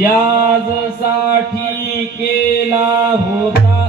याजसाठी केला होता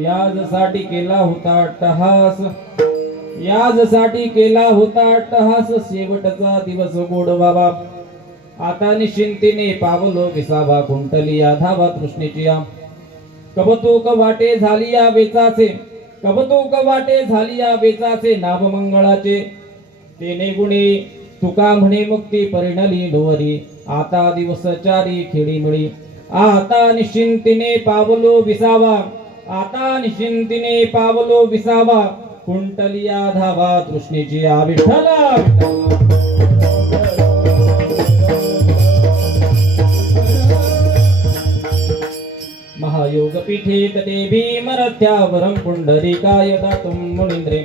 याजसाठी केला होता अट्टहास, याजसाठी केला होता अट्टहास, शेवटचा दिवस गोड बाबा. आता निश्चिंतीने पावलो विसावा, कुंटली धावा तृष्णेची या. कबतूक वाटे झाली या वेचाचे, कबतूक वाटे झाली या वेचाचे, नाममंगळाचे तेने गुणे तुका म्हणे मुक्ती परिणली लोहरी. आता दिवस चारी खेळीमिळी, आता निश्चिंतीने पावलो विसावा, आता निश्चिंतीने पावलो विसावा, कुंटलिया धावा तृष्णेची या. विठ्ठला महायोग पीठे तटे भीमरथ्यावरं पुंडरीकाय दातुं मुनीन्द्रे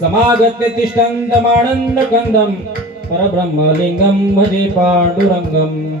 समागत्य तिष्ठन्तमानन्द कंदं परब्रह्मलिंगं भजे पांडुरंगं.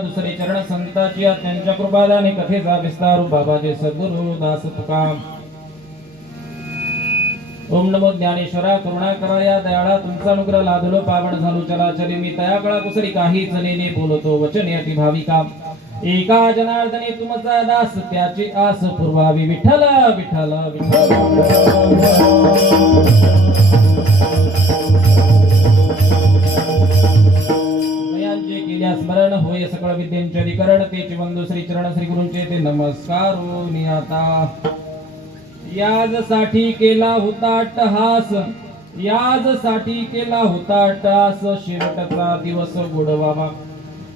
दुसरे चरण संताची त्यांच्या कृपादाने कथेचा विस्तारू बाबाचे सद्गुरु दास तुका. ओम नमो ज्ञानेश्वरा करुणा करा या दयाळा तुमचा अनुग्रह लाभलो पावन झालो चराचरी मी तया कळा कुसरी काही जनेने बोलतो वचने अति भाविका. एका जनार्दने तुमचा दास त्याची आस पूर्वावी विठ्ठल विठ्ठल विठ्ठल. स्मरण होय सकळ विद्यांचे अधिकरण तेचे वंदू श्री चरण श्री गुरूंचे ते नमस्कार नियाता. याजसाठी केला होता अट्टहास याजसाठी केला होता अट्टहास शेवटचा दिवस गोडवावा.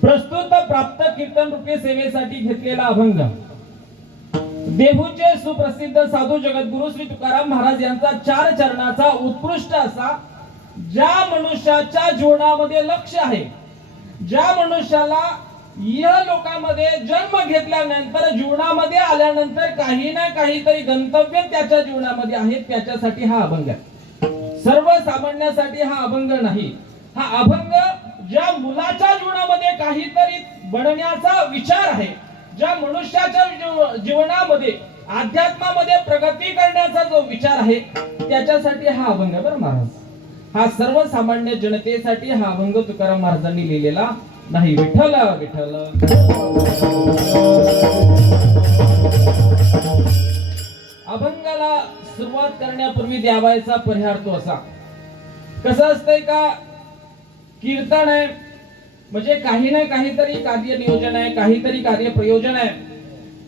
प्रस्तुत प्राप्त कीर्तन रूपे सेवेसाठी घेतलेला अभंग देहूचे सुप्रसिद्ध साधू जगद्गुरु श्री तुकाराम महाराज यांचा 4 चरणाचा उत्कृष्ट असा ज्या मनुष्याच्या जीवनामध्ये लक्ष आहे, ज्या मनुष्याला या लोकांमध्ये जन्म घेतल्यानंतर जीवनामध्ये आल्यानंतर काही ना काहीतरी गंतव्य त्याच्या जीवनामध्ये आहे, त्याच्यासाठी हा अभंग आहे. सर्वसामान्यासाठी हा अभंग नाही. हा अभंग ज्या मुलाच्या जीवनामध्ये काहीतरी बनण्याचा विचार आहे, ज्या मनुष्याच्या जीवनामध्ये अध्यात्मामध्ये प्रगती करण्याचा जो विचार आहे, त्याच्यासाठी हा अभंग बरं महाराज. हा सर्वसामान्य जनतेसाठी हा अभंग तुकाराम महाराजांनी लिहिलेला नाही. विठ्ठल विठ्ठल. अभंगाला सुरुवात करण्यापूर्वी द्यावायचा परिहार तो असा. कसं असतंय का, कीर्तन आहे म्हणजे काही ना काहीतरी कार्य नियोजन आहे, काहीतरी कार्य प्रयोजन आहे,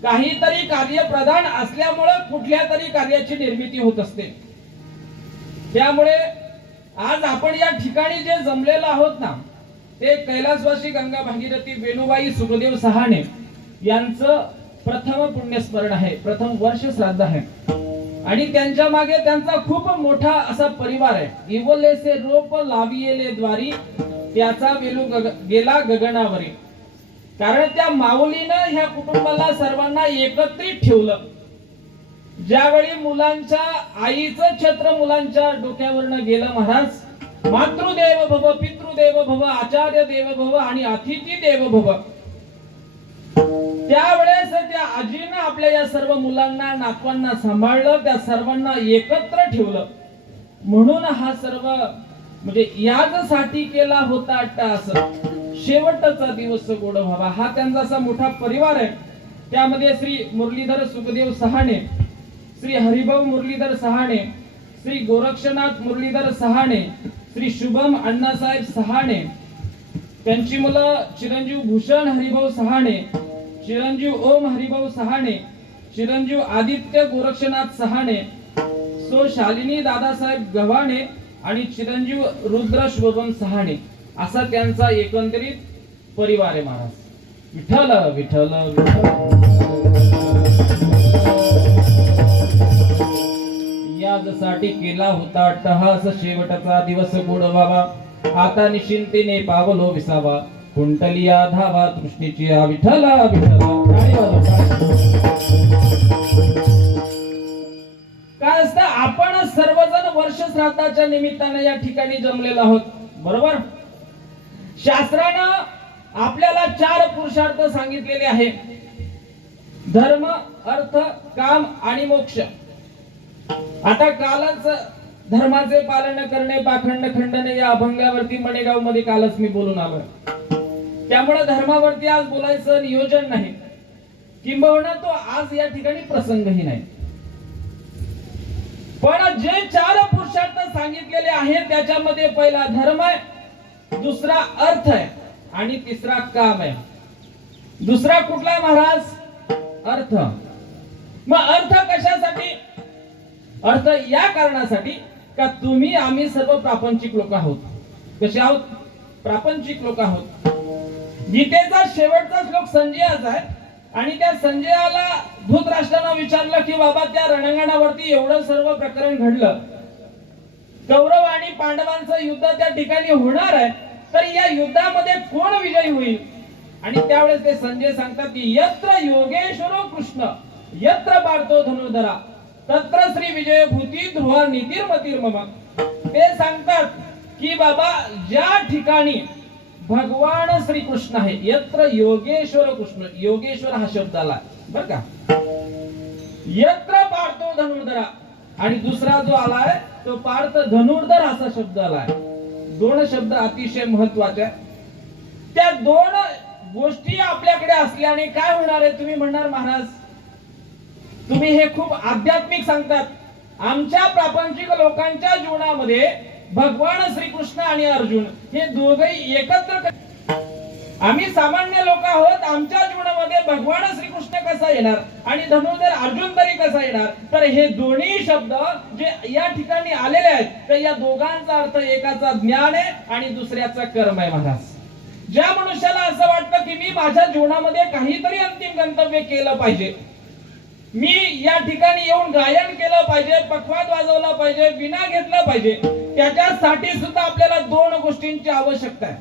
काहीतरी कार्य प्रधान असल्यामुळे कुठल्या तरी कार्याची निर्मिती होत असते. त्यामुळे आज आपण या ठिकाणी जे जमलेलो आहोत ना, ते कैलासवासी गंगा भागीरथी वेणुबाई सुखदेव सहाणे यांचं प्रथम पुण्यस्मरण आहे, प्रथम वर्ष श्राद्ध आहे. आणि त्यांच्या मागे त्यांचा खूप मोठा असा परिवार आहे. इवलेसे रोप लावियेले द्वारी त्याचा वेलू गेला गगनावरी. कारण त्या माऊलीनं ह्या कुटुंबाला सर्वांना एकत्रित ठेवलं. ज्यावेळी मुलांच्या आईचं छत्र मुलांच्या डोक्यावरनं गेलं महाराज, मातृदेव भव पितृदेव भव आचार्य देव भव आणि अतिथी देव भव, त्यावेळेस त्या आजीनं आपल्या या सर्व मुलांना नातवांना सांभाळलं, त्या सर्वांना एकत्र ठेवलं. म्हणून हा सर्व म्हणजे याजसाठी केला होता अट्टहास शेवटचा दिवस गोड व्हावा, हा त्यांचा असा मोठा परिवार आहे. त्यामध्ये श्री मुरलीधर सुखदेव सहाणे, श्री हरिभाऊ मुरलीधर सहाणे, श्री गोरक्षनाथ मुरलीधर सहाणे, श्री शुभम अण्णासाहेब सहाणे, त्यांची मुलं चिरंजीव भूषण हरिभाऊ सहाणे, चिरंजीव ओम हरिभाऊ सहाणे, चिरंजीव आदित्य गोरक्षनाथ सहाणे, सो शालिनी दादासाहेब गव्हाणे आणि चिरंजीव रुद्र शुभम सहाणे, असा त्यांचा एकंदरीत परिवार आहे महाराज. विठ्ठल विठ्ठल विठ्ठल. याजसाठी केला होता अट्टहास शेवटचा दिवस गोड व्हावा. आता निश्चिंतेने पावलो विसावा, कुंटलिया धावा तृष्णेची विठ्ठल विठ्ठल. काय असतं, आपण सर्वजण वर्ष श्राद्धाच्या निमित्ताने या ठिकाणी जमलेलो आहोत, बरोबर. शास्त्रानं आपल्याला 4 पुरुषार्थ सांगितलेले आहे: धर्म, अर्थ, काम आणि मोक्ष. आता कालच धर्माचे पालन करणे पाखंड खंडने या अभंगावरती मणेगाव मध्ये कालच मी बोलून आलोय. त्यामुळे धर्मावरती आज बोलायचं नियोजन नाही, किंबहुना तो आज या ठिकाणी प्रसंगही नाही. पण जे 4 पुरुषार्थ सांगितलेले आहेत त्याच्यामध्ये पहिला धर्म आहे, दुसरा अर्थ आहे आणि तिसरा काम आहे. दुसरा कुठला आहे महाराज? अर्थ. मग अर्थ कशासाठी? अर्थ या कारणासाठी का तुम्ही आम्ही सर्व प्रापंचिक लोक आहोत. कसे आहोत? प्रापंचिक लोक आहोत. गीतेचा शेवटचा श्लोक संजयाचा आहे आणि त्या संजयाला धृतराष्ट्रानं विचारलं की बाबा त्या रणांगणावरती एवढं सर्व प्रकरण घडलं, कौरव आणि पांडवांचं युद्ध त्या ठिकाणी होणार आहे, तर या युद्धामध्ये कोण विजयी होईल? आणि त्यावेळेस ते संजय सांगतात की यत्र योगेश्वरो कृष्ण यत्र पार्थो धनुर्धरा तत्र श्री विजय भूती ध्रुवा नीतिर्मतिर्मम. ते सांगतात की बाबा ज्या ठिकाणी भगवान श्रीकृष्ण आहे. यत्र योगेश्वर कृष्ण, योगेश्वर हा शब्द आला बर का. यत्र पार्थो धनुर्धरा, आणि दुसरा जो आलाय तो पार्थ धनुर्धर असा शब्द आलाय. दोन शब्द अतिशय महत्वाचे. त्या दोन गोष्टी आपल्याकडे असल्याने काय होणार आहे. तुम्ही म्हणणार महाराज तुम्ही हे खूप आध्यात्मिक सांगतात. आमच्या प्रापंचिक लोकांच्या जीवनामध्ये भगवान श्रीकृष्ण आणि अर्जुन हे दोघेही एकत्र, आम्ही सामान्य लोक आहोत, आमच्या जीवनामध्ये भगवान श्रीकृष्ण कसा येणार आणि धनुर्धर अर्जुन तरी कसा येणार. तर हे दोन्ही शब्द जे या ठिकाणी आलेले आहेत तर या दोघांचा अर्थ एकाचा ज्ञान आहे आणि दुसऱ्याचा कर्म आहे महाराज. ज्या मनुष्याला असं वाटतं की मी माझ्या जीवनामध्ये काहीतरी अंतिम गंतव्य केलं पाहिजे, मी या ठिकाणी येऊन गायन केलं पाहिजे, पखवाद वाजवला पाहिजे, विना घेतला पाहिजे, त्याच्यासाठी सुद्धा आपल्याला दोन गोष्टींची आवश्यकता आहे.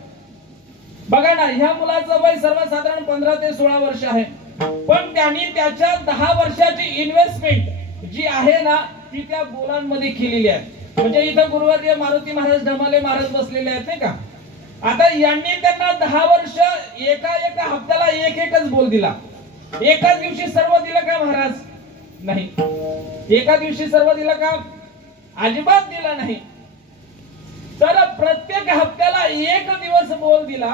बघा ना, ह्या मुलाचं वय सर्वसाधारण 15 ते 16 वर्ष आहे, पण त्यांनी त्याच्या 10 वर्षाची इन्व्हेस्टमेंट जी आहे ना ती त्या बोलांमध्ये केलेली आहे. म्हणजे इथं गुरुवर्य मारुती महाराज ढमाले महाराज बसलेले आहेत नाही का. आता यांनी त्यांना 10 वर्ष एका हप्त्याला एकच बोल दिला. एकाच दिवशी सर्व दिलं का महाराज? नाही. एका दिवशी सर्व दिलं का? अजिबात दिलं नाही. तर प्रत्येक हप्त्याला एक दिवस बोल दिला.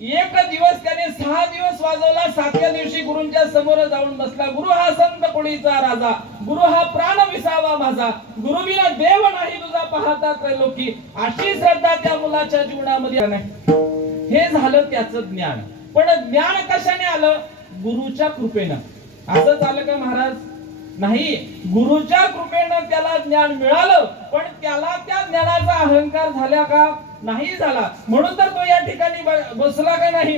एक दिवस त्याने 6 दिवस वाजवला. 7व्या दिवशी गुरूंच्या समोर जाऊन बसला. गुरु हा संत कोळीचा राजा, गुरु हा प्राण विसावा माझा, गुरु बिना देव नाही तुझा पाहता त्रैलोकी. अशी श्रद्धा त्या मुलाच्या जीवनामध्ये नाही. हे झालं त्याचं ज्ञान. पण ज्ञान कशाने आलं? गुरुच्या कृपेनं. असं झालं का महाराज? नाही. गुरुच्या कृपेनं त्याला ज्ञान मिळालं, पण त्याला त्या ज्ञानाचा अहंकार झाला का? नाही झाला. म्हणून तर तो या ठिकाणी बसला का नाही.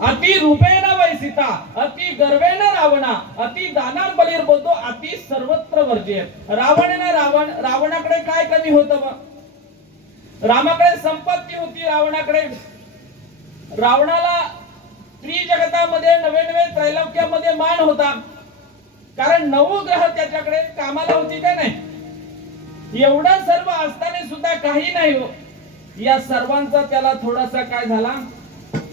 अति रूपेण वैसिता, अति गर्वेण रावणा, अति दानान बलिर्बोधो, अति सर्वत्र वर्ज्य. रावणाकडे काय कमी होतं? रामाकडे संपत्ती होती. रावणाला त्रिजगतामध्ये नवे त्रैलोक्यामध्ये मान होता, कारण 9 ग्रह त्याच्याकडे कामाला होती का नाही. एवढं सर्व असताना सुद्धा काही नाही हो. या सर्वांचा त्याला थोडासा काय झाला?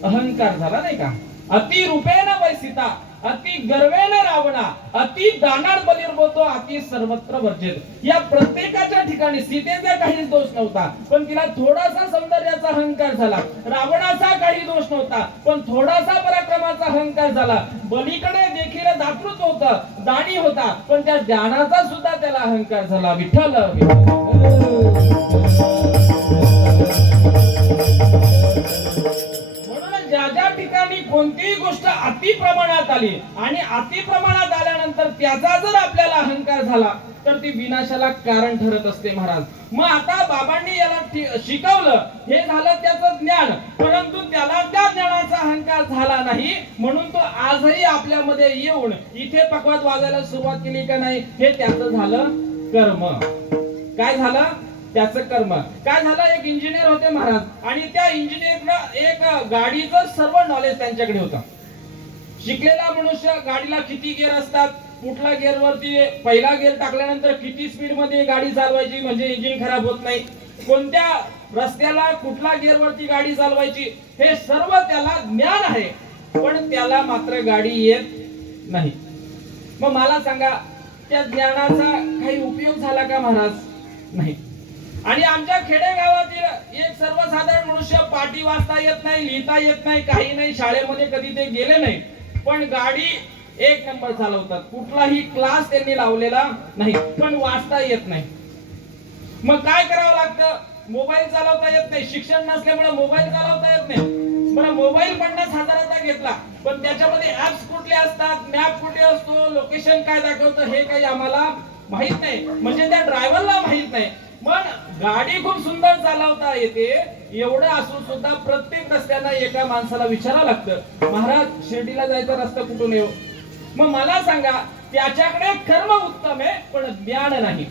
अहंकार झाला नाही का. अति रूपेण वैसिता, अति गर्वेण रावणा, अति दानान बलिर्बोधो, अति सर्वत्र वर्जित. या प्रत्येकाच्या ठिकाणी सीतेचा काहीच दोष नव्हता, पण तिला थोडासा सौंदर्याचा अहंकार झाला. रावणाचा काही दोष नव्हता, पण थोडासा पराक्रमाचा अहंकार झाला. बलीकडे देखील दातृत्व होतं, दाणी होता, पण त्या ज्ञानाचा सुद्धा त्याला अहंकार झाला. विठ्ठल ज्या ठिकाणी कोणतीही गोष्ट अति प्रमाणात आली आणि अति प्रमाणात आल्यानंतर त्याचा जर आपल्याला अहंकार झाला तर ती विनाशाला कारण ठरत असते महाराज. मग आता बाबांनी याला शिकवलं, हे झालं त्याचं ज्ञान, परंतु त्याला त्या ज्ञानाचा अहंकार झाला नाही, म्हणून तो आजही आपल्यामध्ये येऊन इथे पखवाद वाजायला सुरुवात केली का नाही. हे त्याचं झालं कर्म. काय झालं? त्याचं कर्म. काय झालं? एक इंजिनियर होते महाराज, आणि त्या इंजिनियरला एक गाडीचं सर्व नॉलेज त्यांच्याकडे होतं. शिकलेला मनुष्य, गाडीला किती गिअर असतात, कुठला गिअर वरती पहिला गिअर टाकल्यानंतर किती स्पीड मध्ये गाडी चालवायची म्हणजे इंजिन खराब होत नाही, कोणत्या रस्त्याला कुठला गिअर वरती गाडी चालवायची, हे सर्व त्याला ज्ञान आहे, पण त्याला मात्र गाडी येत नाही. मग मला सांगा, त्या ज्ञानाचा काही उपयोग झाला का महाराज? नाही. आणि आमच्या खेडेगावातील एक सर्वसाधारण मनुष्य, पाटी वाचता येत नाही, लिहिता येत नाही, काही नाही, शाळेमध्ये कधी ते गेले नाही, पण गाडी 1 नंबर चालवतात. कुठलाही क्लास त्यांनी लावलेला नाही, पण वाचता येत नाही. मग काय करावं लागतं? मोबाईल चालवता येत नाही, शिक्षण नसल्यामुळे मोबाईल चालवता येत नाही. बरं, मोबाईल 50,000चा घेतला, पण त्याच्यामध्ये ऍप्स कुठले असतात, मॅप कुठे असतो, लोकेशन काय दाखवतं, हे काही आम्हाला माहित नाही, म्हणजे त्या ड्रायव्हरला माहित नाही. पण गाडी खूप सुंदर चालवता येते, एवढं असून सुद्धा प्रत्येक रस्त्याला एका माणसाला विचारावं लागतं, महाराज शिर्डीला जायचा रस्ता कुठून येऊ? मग मला सांगा, त्याच्याकडे कर्म उत्तम आहे पण ज्ञान नाही.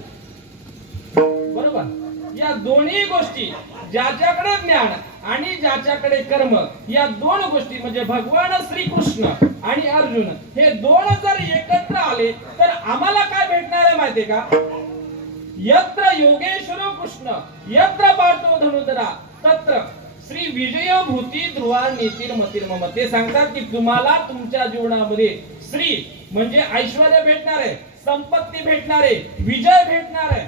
बरोबर? या दोन्ही गोष्टी, ज्याच्याकडे ज्ञान आणि ज्याच्याकडे कर्म, या दोन गोष्टी म्हणजे भगवान श्रीकृष्ण आणि अर्जुन, हे दोन जर एकत्र आले तर आम्हाला काय भेटणार आहे माहितीये का? यत्र योगेश्वर कृष्ण यत्र पार्थो धनुर्धरा तत्र श्री विजयभूती ध्रुवा नेतील मतील मम. ते सांगतात की तुम्हाला तुमच्या जीवनामध्ये श्री म्हणजे ऐश्वर्य भेटणार आहे, संपत्ती भेटणार आहे, विजय भेटणार आहे.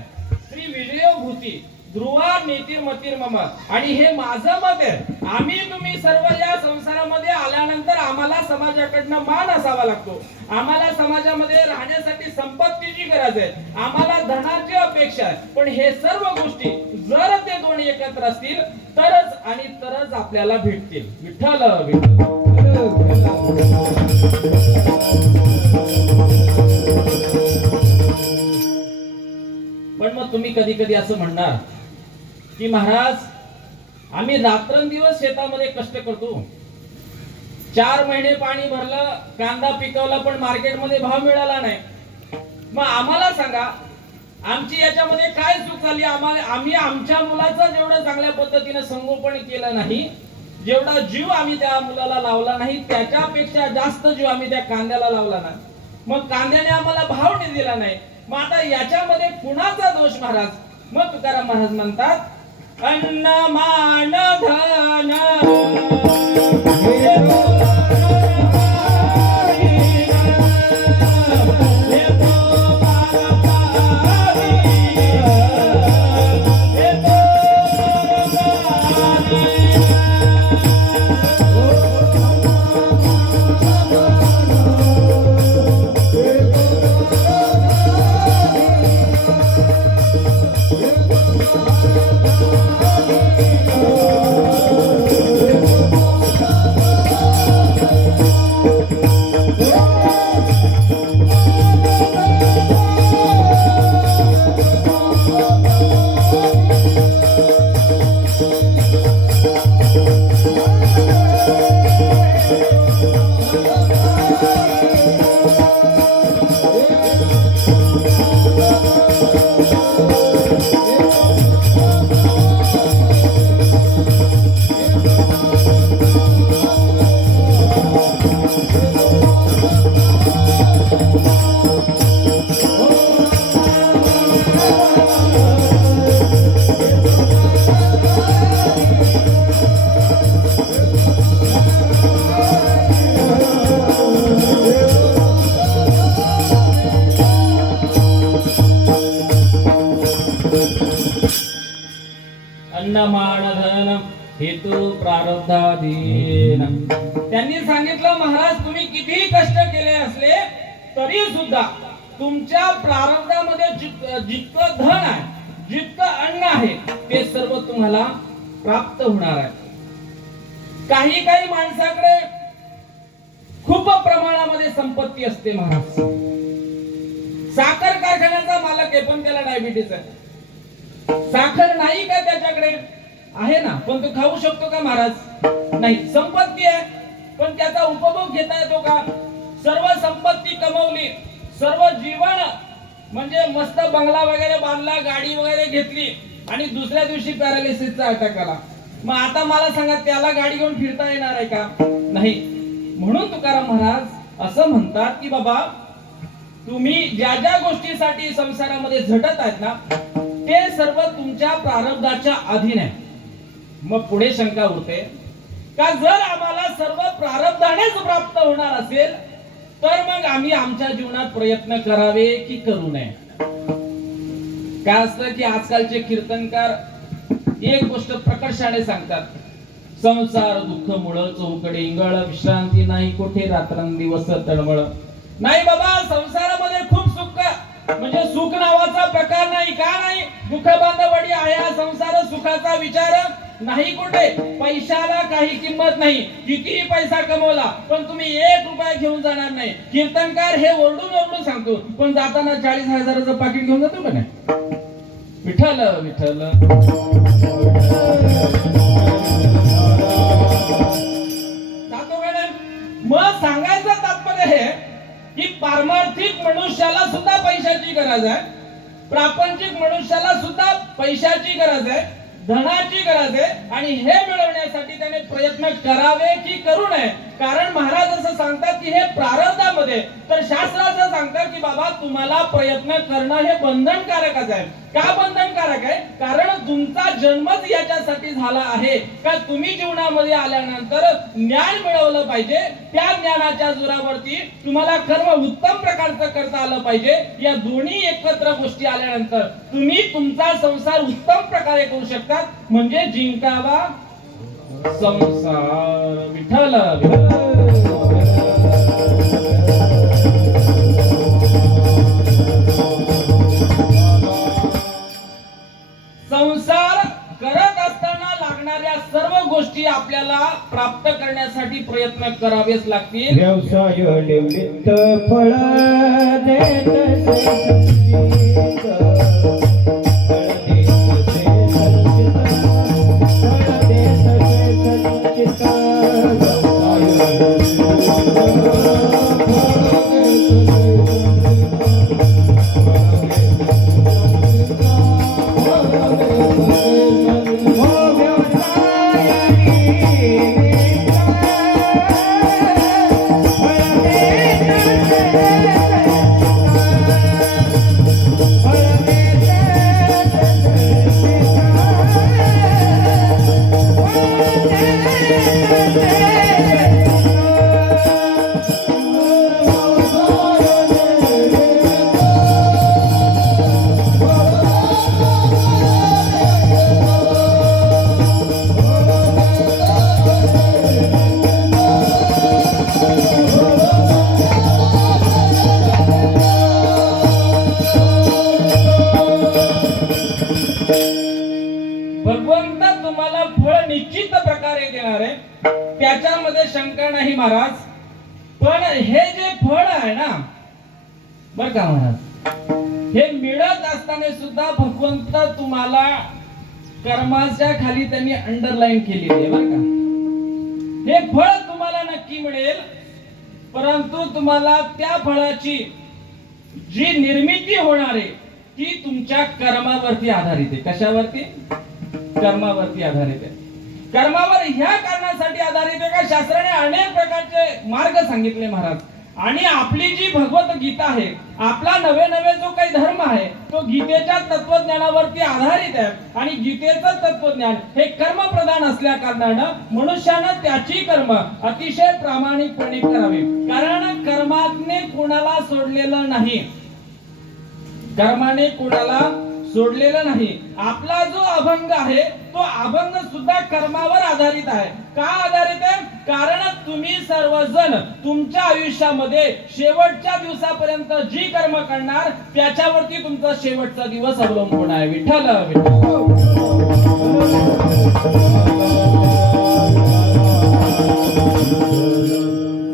श्री विजयभूती ध्रुवा नेतील मतील मम. आणि हे माझं मत आहे. आम्ही तुम्ही सर्व या संसारामध्ये आल्यानंतर आम्हाला समाजाकडनं मान असावा लागतो. आम्हाला समाजामध्ये राहण्यासाठी संपत्तीची गरज आहे, आम्हाला धनाची अपेक्षा आहे. पण हे सर्व गोष्टी जर ते दोन एकत्र असतील तरच आणि तरच आपल्याला भेटतील. विठ्ठल पण मग तुम्ही कधी कधी असं म्हणणार की महाराज आम्ही रात्रंदिवस शेतामध्ये कष्ट करतो, 4 महिने पाणी भरलं, कांदा पिकवला, पण मार्केटमध्ये भाव मिळाला नाही. मग आम्हाला सांगा आमची याच्यामध्ये काय चूक झाली? आम्ही आमच्या मुलाचं जेवढं चांगल्या पद्धतीने संगोपन केलं नाही, जेवढा जीव आम्ही त्या मुलाला लावला नाही, त्याच्यापेक्षा जास्त जीव आम्ही त्या कांद्याला लावला ना. मग कांद्याने आम्हाला भाव नाही दिला नाही. मग आता याच्यामध्ये कुणाचा दोष महाराज? मग तुकाराम महाराज म्हणतात अन्न मान धन हेतू प्रारब्धाधीन. त्यांनी सांगितलं महाराज तुम्ही कितीही कष्ट केले असले तरी सुद्धा तुमच्या प्रारब्धामध्ये जितकं धन आहे, जितकं अन्न आहे, ते सर्व तुम्हाला प्राप्त होणार आहे. काही काही माणसाकडे खूप प्रमाणामध्ये संपत्ती असते महाराज. साखर कारखान्याचा मालक आहे पण त्याला डायबिटीस आहे. साखर नाही का त्याच्याकडे? आहे ना, पण तो खाऊ शकतो का महाराज? नाही. संपत्ती आहे पण त्याचा उपभोग घेता येतो का? सर्व संपत्ती कमवली, सर्व जीवन म्हणजे मस्त बंगला वगैरे बांधला, गाडी वगैरे घेतली आणि दुसऱ्या दिवशी पॅरालिसिसचा अटॅक आला. मग आता मला सांगा त्याला गाडी घेऊन फिरता येणार आहे का? नाही. म्हणून तुकाराम महाराज असं म्हणतात की बाबा तुम्ही ज्या ज्या गोष्टीसाठी संसारामध्ये झटत आहेत ना ते सर्व तुमच्या प्रारब्धाच्या अधीन आहे. मग पुढे शंका उरते का जर आम्हाला सर्व प्रारब्धानेच प्राप्त होणार असेल तर मग आम्ही आमच्या जीवनात प्रयत्न करावे की करू नये? काय असतं की आजकालचे कीर्तनकार एक गोष्ट प्रकर्षाने सांगतात, संसार दुःख मुळ चौकडे इंगळ, विश्रांती नाही कोठे रात्रंदिवस तळमळ. नाही बाबा, संसारामध्ये खूप सुख म्हणजे सुख नावाचा प्रकार नाही. का नाही? दुःख बांधवडी आहे हा संसार, सुखाचा विचार नाही कुठे. पैशाला काही किंमत नाही, कितीही पैसा कमवला पण तुम्ही 1 रुपया घेऊन जाणार नाही. कीर्तनकार हे ओरडून ओरडून सांगतो पण जाताना 40,000चं पाकिट घेऊन जातो का नाही? विठ्ठल विठ्ठल. जातो का नाही? मग सांगायचं तात्पर्य हे की पारमार्थिक मनुष्याला सुद्धा पैशाची गरज आहे, प्रापंचिक मनुष्याला सुद्धा पैशाची गरज आहे, धनाची गरज आहे आणि हे मिळवण्यासाठी त्याने प्रयत्न प्रयत्न करावे की करू नये? कारण महाराज असं सांगतात की हे प्रारब्धामध्ये, तर शास्त्र असं सांगतात की बाबा तुम्हाला प्रयत्न करणं हे बंधनकारकच आहे. का बंधनकारक आहे? कारण तुमचा जन्मच याच्यासाठी झाला आहे का तुम्ही जीवनामध्ये आल्यानंतर ज्ञान मिळवलं पाहिजे. त्या ज्ञानाच्या जोरावरती तुम्हाला कर्म उत्तम प्रकारचं करता आलं पाहिजे. या दोन्ही एकत्र गोष्टी आल्यानंतर तुम्ही तुमचा संसार उत्तम प्रकारे करू शकतात. म्हणजे जिंकावा संसार. विठ्ठल संसार करत असताना लागणाऱ्या सर्व गोष्टी आपल्याला प्राप्त करण्यासाठी प्रयत्न करावेच लागतील. व्यवसाय निवृत्त फळ देत भगवंत तुम्हाला फळ निश्चित प्रकारे देणार आहे, त्याच्यामध्ये शंका नाही महाराज. पण हे जे फळ आहे ना बर का महाराज, हे मिळत असताना सुद्धा भगवंत तुम्हाला कर्माच्या खाली त्यांनी अंडरलाईन केलेली आहे बर का. हे फळ तुम्हाला नक्की मिळेल, परंतु तुम्हाला त्या फळाची जी निर्मिती होणार आहे ती तुमच्या कर्मावरती आधारित आहे. कशावरती? कर्मावरती आधारित आहे. कर्मावर ह्या कारणासाठी आधारित आहे का शास्त्राने अनेक प्रकारचे मार्ग सांगितले महाराज. आणि आपली जी भगवत गीता आहे, आपला नवे नवे जो काही धर्म आहे तो गीतेच्या तत्वज्ञानावरती आधारित आहे. आणि गीतेचं तत्वज्ञान हे कर्मप्रधान असल्या कारणानं मनुष्यानं त्याची कर्म अतिशय प्रामाणिकपणे करावे. कारण कर्माने कोणाला सोडलेलं नाही, कर्माने कोणाला सोडलेलं नाही. आपला जो अभंग आहे तो अभंग सुद्धा कर्मावर आधारित आहे. का आधारित आहे? कारण तुम्ही सर्वजण तुमच्या आयुष्यामध्ये शेवटच्या दिवसापर्यंत जी कर्म करणार त्याच्यावरती तुमचा शेवटचा दिवस अवलंबून आहे. विठ्ठल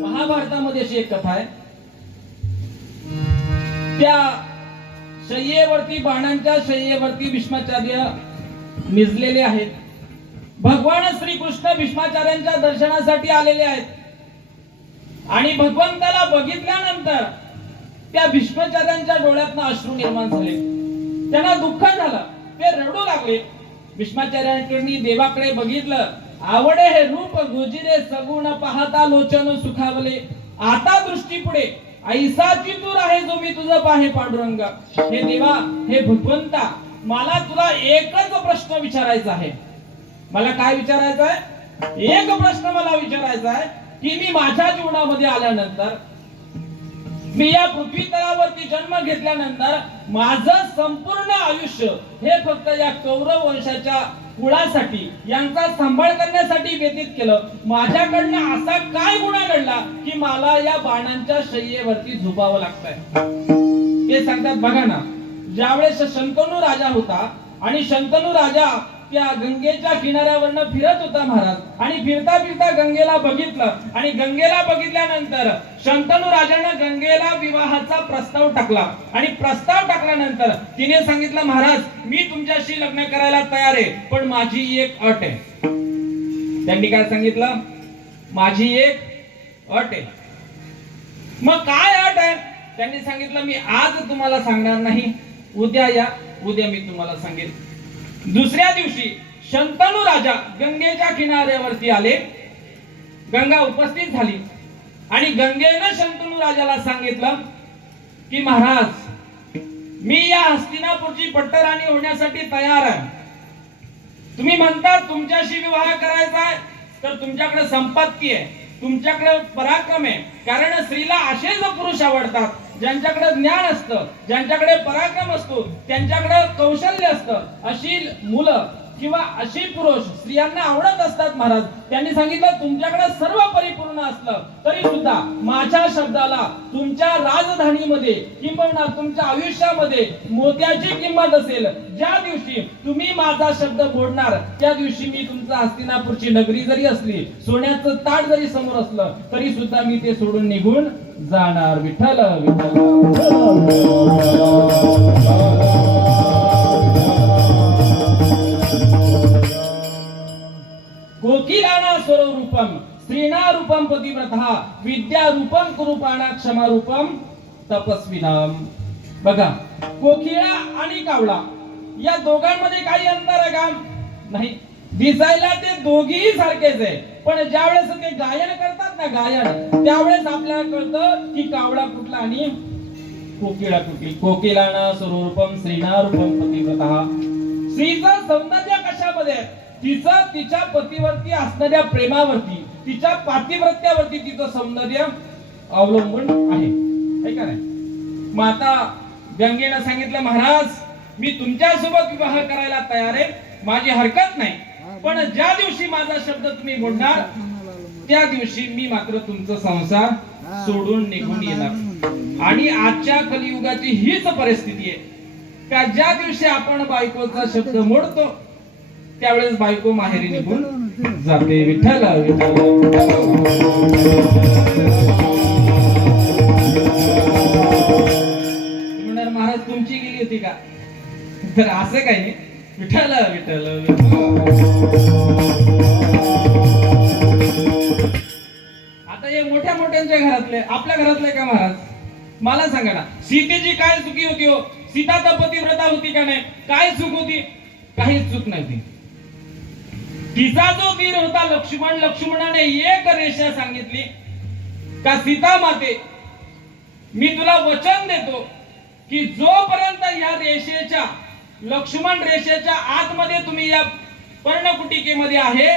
महाभारतामध्ये अशी एक कथा आहे. त्या शय्येवरती, बाणांच्या शय्येवरती भीष्माचार्य निजलेले आहेत. भगवान श्रीकृष्ण भीष्माचार्यांच्या दर्शनासाठी आलेले आहेत. आणि भगवंताला बघितल्यानंतर त्या भीष्माचार्यांच्या डोळ्यातनं अश्रू निर्माण झाले. त्यांना दुःख झालं, ते रडू लागले. भीष्माचार्यांनी देवाकडे बघितलं. आवडे हे रूप गुजिरे सगुण पाहता लोचन सुखावले. आता दृष्टी पुढे ऐसा चितूर आहे जो मी तुझं पाहे पांडुरंग. हे देवा, हे भगवंता, मला तुला एकच प्रश्न विचारायचा आहे. मला काय विचारायचं आहे? एक प्रश्न मला विचारायचा आहे की मी माझ्या जीवनामध्ये आल्यानंतर, मी या पृथ्वी तलावरती जन्म घेतल्यानंतर माझं संपूर्ण आयुष्य हे फक्त या कौरव वंशाच्या कुळासाठी, यांचा सांभाळ करण्यासाठी व्यतीत केलं. माझ्याकडनं असा काय गुन्हा घडला की मला या बाणांच्या शय्येवरती झोपावं लागतंय? ते सांगतात बघा ना, ज्यावेळेस शंतनू राजा होता आणि शंतनू राजा त्या गंगेच्या किनाऱ्यावरनं फिरत होता महाराज. आणि फिरता फिरता गंगेला बघितलं. आणि गंगेला बघितल्यानंतर शंतनू राजानं गंगेला विवाहाचा प्रस्ताव टाकला. आणि प्रस्ताव टाकल्यानंतर तिने सांगितलं, महाराज मी तुमच्याशी लग्न करायला तयार आहे, पण माझी एक अट आहे. त्यांनी काय सांगितलं? माझी एक अट आहे. मग काय अट आहे? त्यांनी सांगितलं, मी आज तुम्हाला सांगणार नाही, उद्या या, उद्या मी तुम्हाला सांगेन. दुसऱ्या दिवशी शंतनू राजा गंगेच्या किनाऱ्यावरती आले. गंगा उपस्थित झाली आणि गंगेनं शंतनू राजाला सांगितलं की महाराज, मी या हस्तिनापूरची पट्टराणी होण्यासाठी तयार आहे. तुम्ही म्हणता तुमच्याशी विवाह करायचा आहे, तर तुमच्याकडे संपत्ती आहे, तुमच्याकडे पराक्रम आहे. कारण स्त्रीला असेच पुरुष आवडतात ज्यांच्याकडे ज्ञान असतं, ज्यांच्याकडे पराक्रम असतो, त्यांच्याकडे कौशल्य असतं. अशी मुलं किंवा अशी पुरुष स्त्रियांना आवडत असतात महाराज. त्यांनी सांगितलं तुमच्याकडे सर्व परिपूर्ण असलं तरी सुद्धा माझ्या शब्दाला तुमच्या राजधानीमध्ये किंवा तुमच्या आयुष्यामध्ये मोत्याची किंमत असेल. ज्या दिवशी तुम्ही माझा शब्द मोडणार त्या दिवशी मी तुमचा हस्तिनापूरची नगरी जरी असली, सोन्याचं ताट जरी समोर असलं तरी सुद्धा मी ते सोडून निघून जाणार. विठ्ठल कोकिलाना स्वरूपम स्त्रीना रूपम पतिव्रता विद्या रूपम कुरूपाणा क्षमा रूपम तपस्विनाम. बघा, कोकिळा आणि कावळा या दोघांमध्ये काही अंतर आहे का? नाही. दिसायला ते दोघीही सारखेच आहे, पण ज्या वेळेस ते गायन करतात ना, गायन, त्यावेळेस आपल्याला कळतं की कावळा कुठला आणि कोकिळा कुठली. कोकिलाना स्वरूपम स्त्रीना रूपम पतिव्रता. स्त्रीचं सौंदर्य कशामध्ये आहे? तिचं तिच्या पतीवरती असणाऱ्या प्रेमावरती, तिच्या पातिव्रत्यावरती तिचं सौंदर्य अवलंबून आहे का नाही? मग आता गंगेनं सांगितलं महाराज, मी तुमच्यासोबत विवाह करायला तयार आहे, माझी हरकत नाही. पण ज्या दिवशी माझा शब्द तुम्ही मोडणार त्या दिवशी मी मात्र तुमचा संसार सोडून निघून येणार. आणि आजच्या कलियुगाची हीच परिस्थिती आहे का ज्या दिवशी आपण बायकोचा शब्द मोडतो त्यावेळेस बायको माहेरी निघून जाते. विठ्ठल म्हणणार महाराज तुमची गेली होती का? तर असं काही नाही. विठ्ठल विठ्ठल आता हे मोठ्या मोठ्यांच्या घरातले, आपल्या घरातले का महाराज? मला सांगा ना, सीतेची काय चुकी होती हो? सीता तर पतिव्रता होती का नाही? काय चूक होती? काहीच चूक नव्हती. तिचा जो वीर होता लक्ष्मण, लक्ष्मणाने एक रेषा सांगितली का सीता माते, मी तुला वचन देतो की जोपर्यंत या रेषेच्या, लक्ष्मण रेषेच्या आतमध्ये तुम्ही या पर्णकुटिकेमध्ये आहे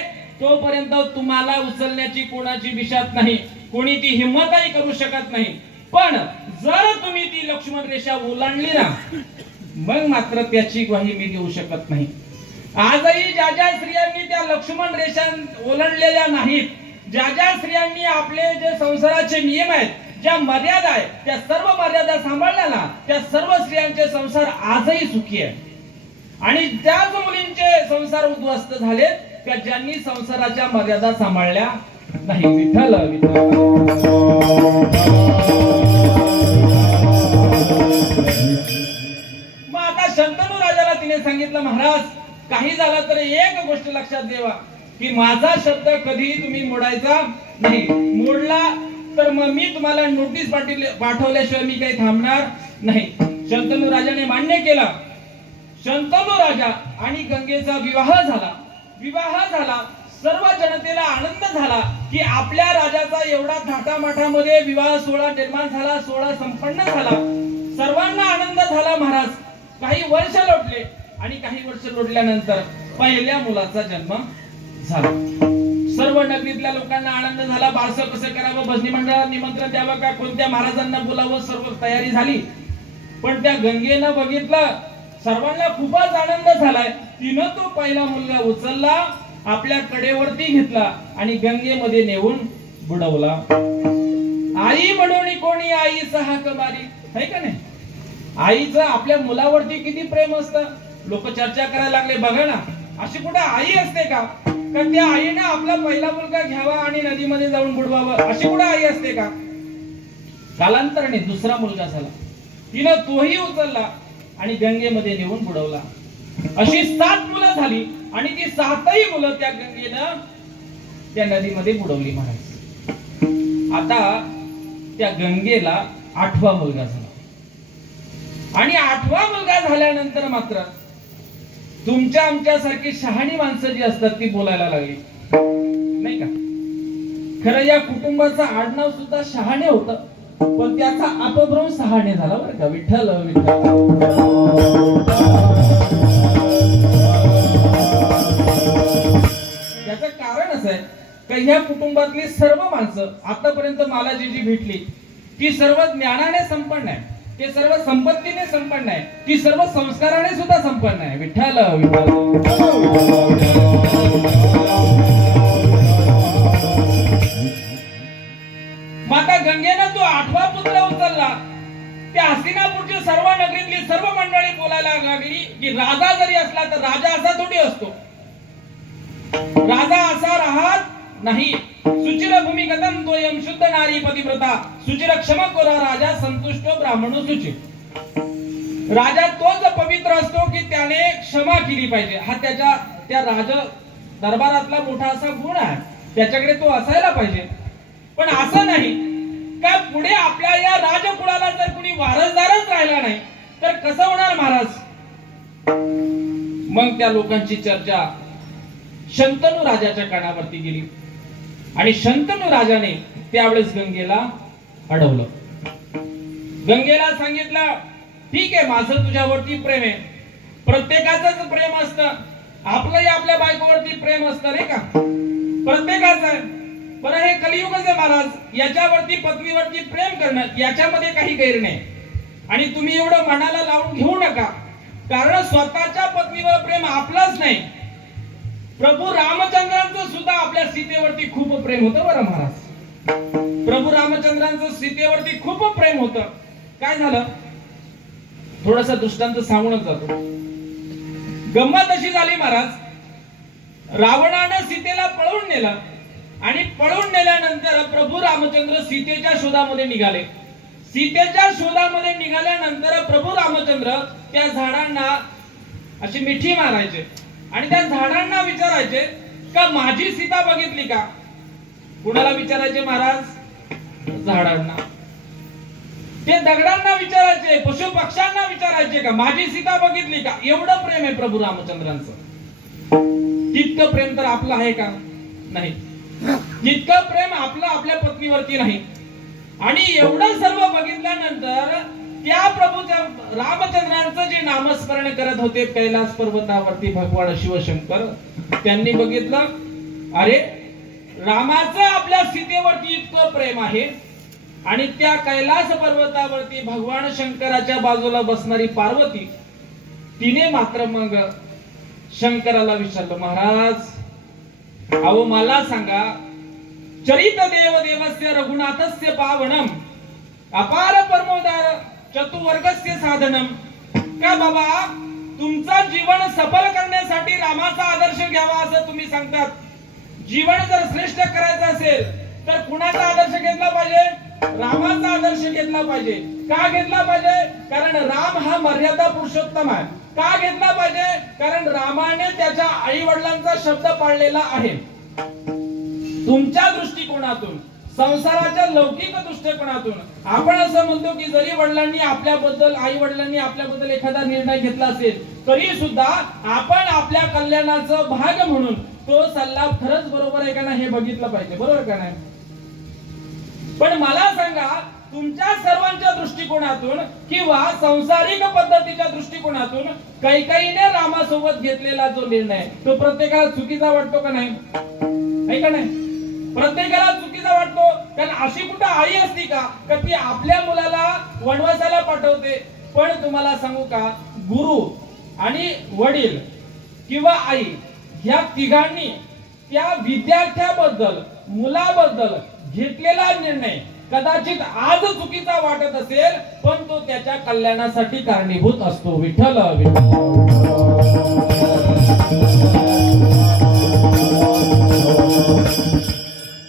तोपर्यंत तुम्हाला उचलण्याची कोणाची बिशात नाही, कोणी ती हिंमतही करू शकत नाही. पण जर तुम्ही ती लक्ष्मण रेषा ओलांडली ना, मग मात्र त्याची ग्वाही मी देऊ शकत नाही. आजही ज्या ज्या स्त्रियांनी त्या लक्ष्मण रेषा ओलांडलेल्या नाहीत, ज्या ज्या स्त्रियांनी आपले जे संसाराचे नियम आहेत, ज्या मर्यादा आहेत, त्या सर्व मर्यादा सांभाळल्या ना, त्या सर्व स्त्रियांचे संसार आजही सुखी आहे. आणि त्याच मुलींचे संसार उद्ध्वस्त झालेत त्या ज्यांनी संसाराच्या मर्यादा सांभाळल्या नाही. विठ्ठल विठ्ठल. मग आता शंतनू राजाला तिने सांगितलं महाराज, काही झालं तर एक गोष्ट लक्षात ठेवा की माझा शब्द कधी तुम्ही मोडायचा नाही. मोडला तर मग मी तुम्हाला नोटीस पाठवल्याशिवाय मी काही थांबणार नाही. शंतनू राजाने मान्य केला. शंतनू राजा आणि गंगेचा विवाह झाला. विवाह झाला, सर्व जनतेला आनंद झाला की आपल्या राजाचा एवढा थाटामाटामध्ये विवाह सोहळा निर्माण झाला, सोहळा संपन्न झाला. सर्वांना आनंद झाला महाराज. काही वर्ष लोटले आणि काही वर्ष लोटल्यानंतर पहिल्या मुलाचा जन्म झाला. सर्व नगरीतल्या लोकांना आनंद झाला. बारसं कसं करावं, भजनी मंडळाला निमंत्रण द्यावं का, कोणत्या महाराजांना बोलावं, सर्व तयारी झाली. पण त्या गंगेनं बघितलं, सर्वांना खूपच आनंद झालाय. तिनं तो पहिला मुलगा उचलला, आपल्या कडेवरती घेतला आणि गंगेमध्ये नेऊन बुडवला. आई म्हणून कोणी आई हाक मारी, है का नाही? आईचं आपल्या मुलावरती किती प्रेम असतं. लोक चर्चा करायला लागले, बघा ना, अशी कुठे आई असते का त्या आईने आपला पहिला मुलगा घ्यावा आणि नदीमध्ये जाऊन बुडवावं, अशी कुठे आई असते का? कालांतराने दुसरा मुलगा झाला, तिनं तोही उचलला आणि गंगेमध्ये नेऊन बुडवला. अशी 7 मुलं झाली आणि ती 7ही मुलं त्या गंगेनं त्या नदीमध्ये बुडवली महाराज. आता त्या गंगेला 8वा मुलगा झाला आणि 8वा मुलगा झाल्यानंतर मात्र तुमच्या आमच्या सारखी शहाणी माणसं जी असतात ती बोलायला लागली, नाही का? खरं या कुटुंबाचं आडनाव सुद्धा शहाणे होतं, पण त्याचा अपभ्रम सहाणे झाला बरं का. विठ्ठल याचं कारण असं आहे की ह्या कुटुंबातली सर्व माणसं आतापर्यंत मला जी भेटली ती सर्व ज्ञानाने संपन्न आहे, ते सर्व संपत्तीने संपन्न आहे, ती सर्व संस्काराने सुद्धा संपन्न आहे. विठ्ठल माता गंगेनं तो 8वा पुत्र उचलला. त्या हस्तिनापूरची सर्व नगरीतली सर्व मंडळी बोलायला लागली की राजा जरी असला तर राजा असा थोडी असतो, राजा असा राहत नाही. सुचिर भूमिगतम तोयम शुद्ध नारी पतिव्रता सुचिर क्षम कोरा राजा संतुष्ट ब्राह्मण सुचिर. राजा तोच पवित्र असतो की त्याने क्षमा केली पाहिजे. हा त्या राज दरबारातला मोठा असा गुण आहे, त्याच्याकडे तो असायला पाहिजे. पण असं नाही का पुढे आपल्या या राजकुळाला जर कुणी वारसदारच राहिला नाही तर कसं होणार महाराज. मग त्या लोकांची चर्चा शंतनू राजाच्या कानावरती गेली आणि शंतनू राजाने त्यावेळेस गंगेला अडवलं. गंगेला सांगितलं, ठीक आहे, माझं तुझ्यावरती प्रेम आहे, प्रत्येकाचंच प्रेम असतं, आपलंही आपल्या बायकोवरती प्रेम असतं नाही का, प्रत्येकाचं आहे. बरं हे कलियुगच आहे महाराज, याच्यावरती पत्नीवरती प्रेम करणं याच्यामध्ये काही गैर नाही. आणि तुम्ही एवढं मनाला लावून घेऊ नका, कारण स्वतःच्या पत्नीवर प्रेम आपलंच नाही, प्रभू रामचंद्रांचं सुद्धा आपल्या सीतेवरती खूप प्रेम होतं बरं महाराज. प्रभू रामचंद्रांचं सीतेवरती खूप प्रेम होतं. काय झालं, थोडासा दृष्टांत सांगूनच जातो. गंमत अशी झाली महाराज, रावणानं सीतेला पळवून नेलं आणि पळून नेल्यानंतर प्रभू रामचंद्र सीतेच्या शोधामध्ये निघाले. सीतेच्या शोधामध्ये निघाल्यानंतर प्रभू रामचंद्र त्या झाडांना अशी मिठी मारायचे आणि त्या झाडांना विचारायचे का माझी सीता बघितली का. कुणाला विचारायचे महाराज, झाडांना. ते दगडांना विचारायचे, पशु पक्ष्यांना विचारायचे का माझी सीता बघितली का. एवढं प्रेम आहे प्रभू रामचंद्रांचं. तितकं प्रेम तर आपलं आहे का, नाही. जितकं प्रेम आपलं आपल्या पत्नीवरती नाही. आणि एवढं सर्व बघितल्यानंतर त्या प्रभूच्या रामचंद्रांचं जे नामस्मरण करत होते कैलास पर्वतावरती भगवान शिवशंकर, त्यांनी बघितलं, अरे रामाचं आपल्या सीतेवरती इतकं प्रेम आहे आणि त्या कैलास पर्वतावरती भगवान शंकराच्या बाजूला बसणारी पार्वती, तिने मात्र मग शंकराला विचारलं, महाराज अहो मला सांगा, चरित देव देवस्य रघुनाथस्य पावनम अपार परमोदार चतुवर्गस्य साधनम. का बाबा, तुमचं जीवन सफल करण्यासाठी रामाचा आदर्श घ्यावा असं तुम्ही सांगतात. जीवन जर श्रेष्ठ करायचं असेल तर कुणाचा आदर्श घेतला पाहिजे, रामाचा आदर्श घेतला पाहिजे. का घेतला पाहिजे, कारण राम हा मर्यादा पुरुषोत्तम आहे. का घेतला पाहिजे, कारण रामाने त्याच्या आई वडिलांचा शब्द पाळलेला आहे. तुमच्या दृष्टिकोनातून, संसाराच्या लौकिक दृष्टिकोनातून आपण असं म्हणतो की जरी वडिलांनी आपल्याबद्दल, आई वडिलांनी आपल्याबद्दल एखादा निर्णय घेतला असेल तरी सुद्धा आपण आपल्या कल्याणाचं भाग म्हणून तो सल्ला खरंच बरोबर आहे का नाही हे बघितलं पाहिजे, बरोबर का नाही. पण मला सांगा, तुमच्या सर्वांच्या दृष्टिकोनातून किंवा संसारिक पद्धतीच्या दृष्टिकोनातून कैकेयीने रामासोबत घेतलेला जो निर्णय तो प्रत्येकाला चुकीचा वाटतो का नाही, आहे का नाही. प्रत्येकाला चुकीचा वाटतो. कारण अशी कुठं आई असती का ती आपल्या मुलाला वनवासाला पाठवते. पण तुम्हाला सांगू का, गुरु आणि वडील किंवा आई ह्या तिघांनी त्या विद्यार्थ्याबद्दल, मुलाबद्दल घेतलेला निर्णय कदाचित आज चुकीचा वाटत असेल पण तो त्याच्या कल्याणासाठी कारणीभूत असतो. विठ्ठल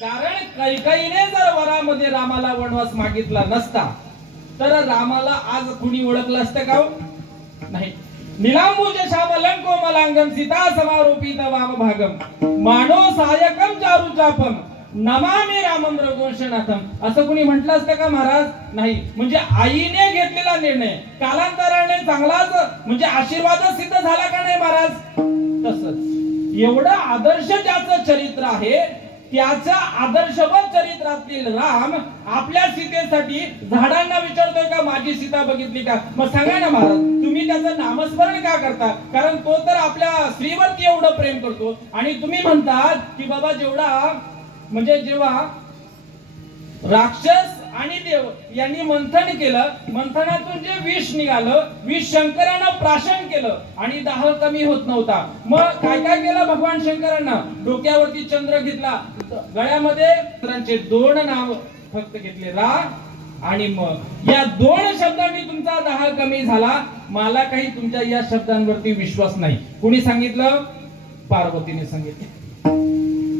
कारण कैकेयीने जर वरामध्ये रामाला वनवास मागितला नसता तर रामाला आज कुणी ओळखलं असतं का, नाही. निलांबुज श्यामलं कोमलांगम सीता समारोपित वाम भागम मानो सहायकम चारुचापम नमामि रामम रघुवंशनाथम असं कुणी म्हटलं असतं का महाराज, नाही. म्हणजे आईने घेतलेला निर्णय कालांतराने चांगलाच म्हणजे आशीर्वाद सिद्ध झाला का नाही महाराज. तसंच एवढं आदर्श ज्याचं चरित्र आहे त्याचा आदर्शवत चरित्रातील राम आपल्या सीतेसाठी झाडांना विचारतोय का माझी सीता बघितली का? मग सांगा ना महाराज, तुम्ही त्याचं नामस्मरण का करता? कारण तो तर आपल्या स्त्रीवरती एवढं प्रेम करतो आणि तुम्ही म्हणतात की बाबा जेवढा म्हणजे जेव्हा राक्षस आणि देव यांनी मंथन केलं, मंथनातून जे विष निघालं, विष शंकरानं प्राशन केलं आणि दाह कमी होत नव्हता. मग काय काय केलं भगवान शंकरानं? डोक्यावरती चंद्र घेतला, गळ्यामध्ये चंद्रांचे 2 नाव फक्त घेतले, रा आणि मग. या 2 शब्दांनी तुमचा दाह कमी झाला. मला काही तुमच्या या शब्दांवरती विश्वास नाही. कुणी सांगितलं? पार्वतीने सांगितलं.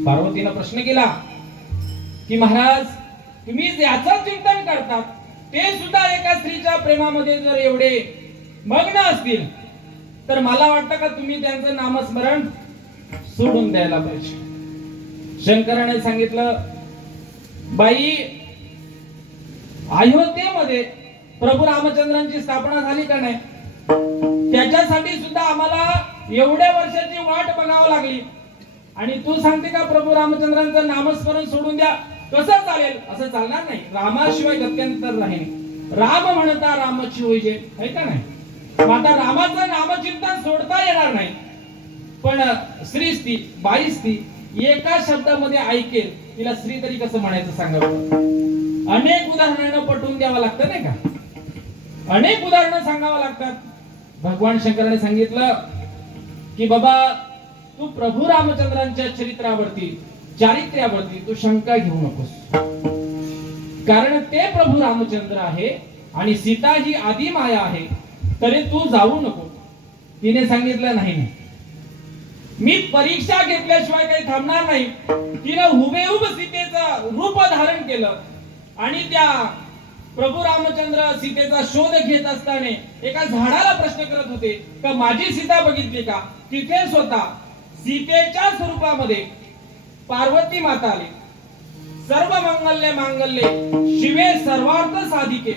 पार्वतीनं प्रश्न केला की महाराज तुम्ही ज्याचं चिंतन करतात ते सुद्धा एका स्त्रीच्या प्रेमामध्ये जर एवढे मग्न असतील तर मला वाटतं का तुम्ही त्यांचं नामस्मरण सोडून द्यायला पाहिजे. शंकराने सांगितलं, बाई अयोध्येमध्ये प्रभू रामचंद्रांची स्थापना झाली का नाही? त्याच्यासाठी सुद्धा आम्हाला एवढ्या वर्षाची वाट बघावं लागली आणि तू सांगते का प्रभू रामचंद्रांचं नामस्मरण सोडून द्या? कसं चालेल? असं चालणार नाही. रामाशिवाय गत्यंतर नाही. राम म्हणता रामाची होईजे, है का नाही? आता रामाचं नामचिंतन सोडता येणार नाही. पण स्त्री स्त्री बाई स्त्री एका शब्दामध्ये ऐकेल, तिला स्त्री तरी कसं म्हणायचं सांगा? अनेक उदाहरणांना पटवून द्यावं लागतं नाही का? अनेक उदाहरणं सांगावं लागतात. भगवान शंकराने सांगितलं की बाबा तू प्रभू रामचंद्रांच्या चरित्रावरती चारित्र्यावरती तू शंका घेऊ नकोस, कारण ते प्रभू रामचंद्र आहे आणि सीता ही आदी माया आहे, तरी तू जाऊ नको. तिने सांगितलं नाही, मी परीक्षा घेतल्याशिवाय काही थांबणार नाही. तिने हुबेहूब सीतेचं रूप धारण केलं आणि त्या प्रभू रामचंद्र सीतेचा शोध घेत असताना एका झाडाला प्रश्न करत होते का माझी सीता बघितली का? तिथे स्वतः सीतेच्या स्वरूपामध्ये पार्वती माता आली. सर्व मंगल्य मांगल्ये शिवे सर्वार्थ साधिके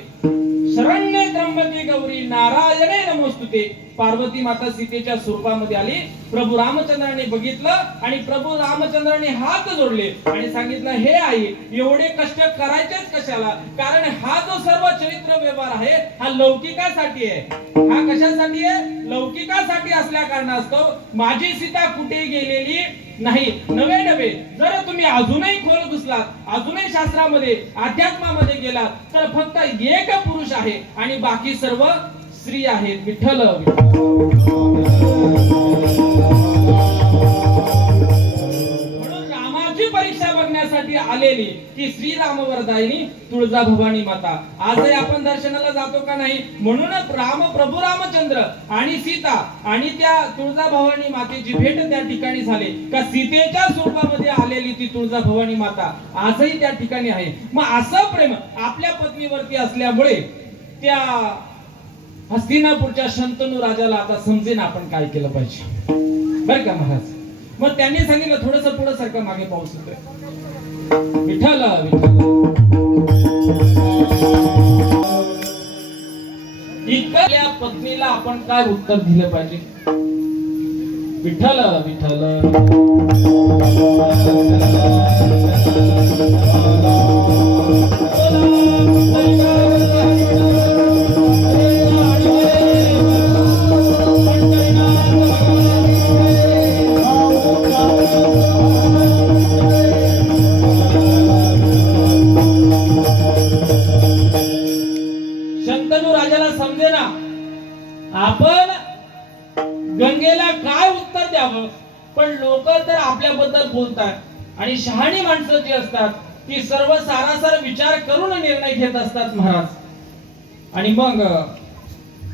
शरण्ये त्र्यंबके गौरी नारायणे नमोस्तुते. पार्वती माता सीतेच्या स्वरूपामध्ये आली. प्रभू रामचंद्राने बघितलं आणि प्रभू रामचंद्राने हात जोडले आणि सांगितलं, हे आई एवढे कष्ट करायचेच कशाला? कारण हा जो सर्व चरित्र व्यवहार आहे हा लौकिकासाठी आहे. हा कशासाठी आहे? लौकिकासाठी असल्या कारणास्तव माझी सीता कुठे गेलेली नाही. नवे नवे जर तुम्ही अजूनही खोल घुसलात, अजूनही शास्त्रामध्ये अध्यात्मामध्ये गेलात तर फक्त एक पुरुष आहे आणि बाकी सर्व स्त्री आहेत. विठ्ठल म्हणून रामाची परीक्षा बघण्यासाठी आलेली ती श्रीरामवरदायिनी तुळजा भवानी माता. आजही आपण दर्शनाला जातो का नाही? म्हणूनच प्रभू रामचंद्र आणि सीता आणि त्या तुळजा भवानी मातेची भेट त्या ठिकाणी झाली का सीतेच्या स्वरूपामध्ये आलेली ती तुळजा भवानी माता आजही त्या ठिकाणी आहे. मग असं प्रेम आपल्या पत्नीवरती असल्यामुळे त्या हस्तिनापूरच्या शंतनू राजाला आता समजेन आपण काय केलं पाहिजे, बर का महाराज? मग त्यांनी सांगितलं थोडस पुढे सारखं मागे पाऊस येतोय. विठ्ठल इतक्या पत्नीला आपण काय उत्तर दिलं पाहिजे? विठ्ठल विठ्ठल शंतनू राजाला समजेना आपण गंगेला काय उत्तर द्यावं. पण लोक तर आपल्याबद्दल बोलतात आणि शहाणी माणसं जी असतात ती सर्व सारासार विचार करून निर्णय घेत असतात महाराज. आणि मग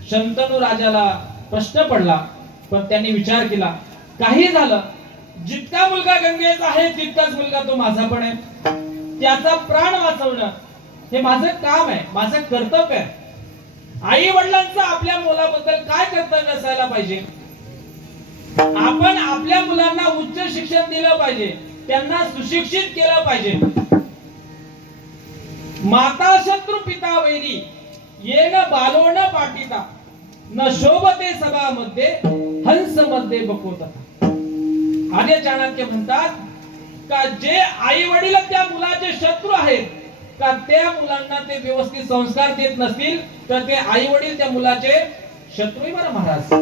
शंतनू राजाला प्रश्न पडला, पण त्यांनी विचार केला, काही झालं जितका मुलगा गंगेचा आहे तितकाच मुलगा तो माझा पण आहे. त्याचा प्राण वाचवणं हे माझं काम आहे, माझं कर्तव्य आहे. आई वडिलांचं आपल्या मुलाबद्दल काय कर्तव्य असायला पाहिजे? आपण आपल्या मुलांना उच्च शिक्षण दिलं पाहिजे, त्यांना सुशिक्षित केलं पाहिजे. माता शत्रु पिता वैरी येन बालोन पाटिता न शोभते सभामध्ये हंस मध्ये बकोता. आर्य चाणक्य म्हणतात का जे आई वडील त्या मुलाचे शत्रू आहेत, का त्या मुलांना ते व्यवस्थित संस्कार देत नसतील तर ते आई वडील त्या मुलाचे शत्रू आहे. बरं महाराज,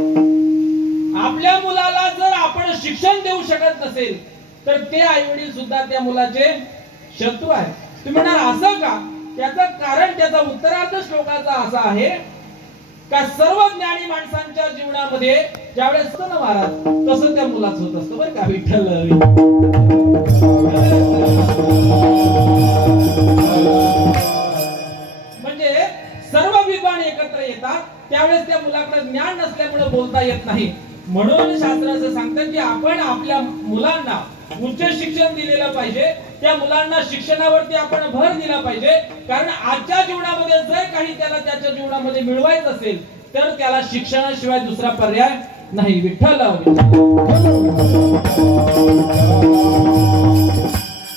आपल्या मुलाला जर आपण शिक्षण देऊ शकत नसेल तर ते आई वडील सुद्धा त्या मुलाचे शत्रू आहे. तुम्ही म्हणणार असं का? त्याचं कारण, त्याचा उत्तरार्ध श्लोकाचा असा आहे का सर्व ज्ञानी माणसांच्या जीवनामध्ये ज्यावेळेस असतं ना महाराज, तसं त्या मुलाचं होत असतं. बरं का विठ्ठल. म्हणजे सर्व विद्वान एकत्र येतात त्यावेळेस त्या मुलाकडे ज्ञान नसल्यामुळे बोलता येत नाही. म्हणून शास्त्र असं सांगतं की आपण आपल्या मुलांना उच्च शिक्षण दिलेलं पाहिजे. त्या मुलांना शिक्षणावरती आपण भर दिला पाहिजे. कारण आजच्या जीवनामध्ये जर काही त्याला त्याच्या जीवनामध्ये मिळवायचं असेल तर त्याला शिक्षणाशिवाय दुसरा पर्याय नाही. विठ्ठल.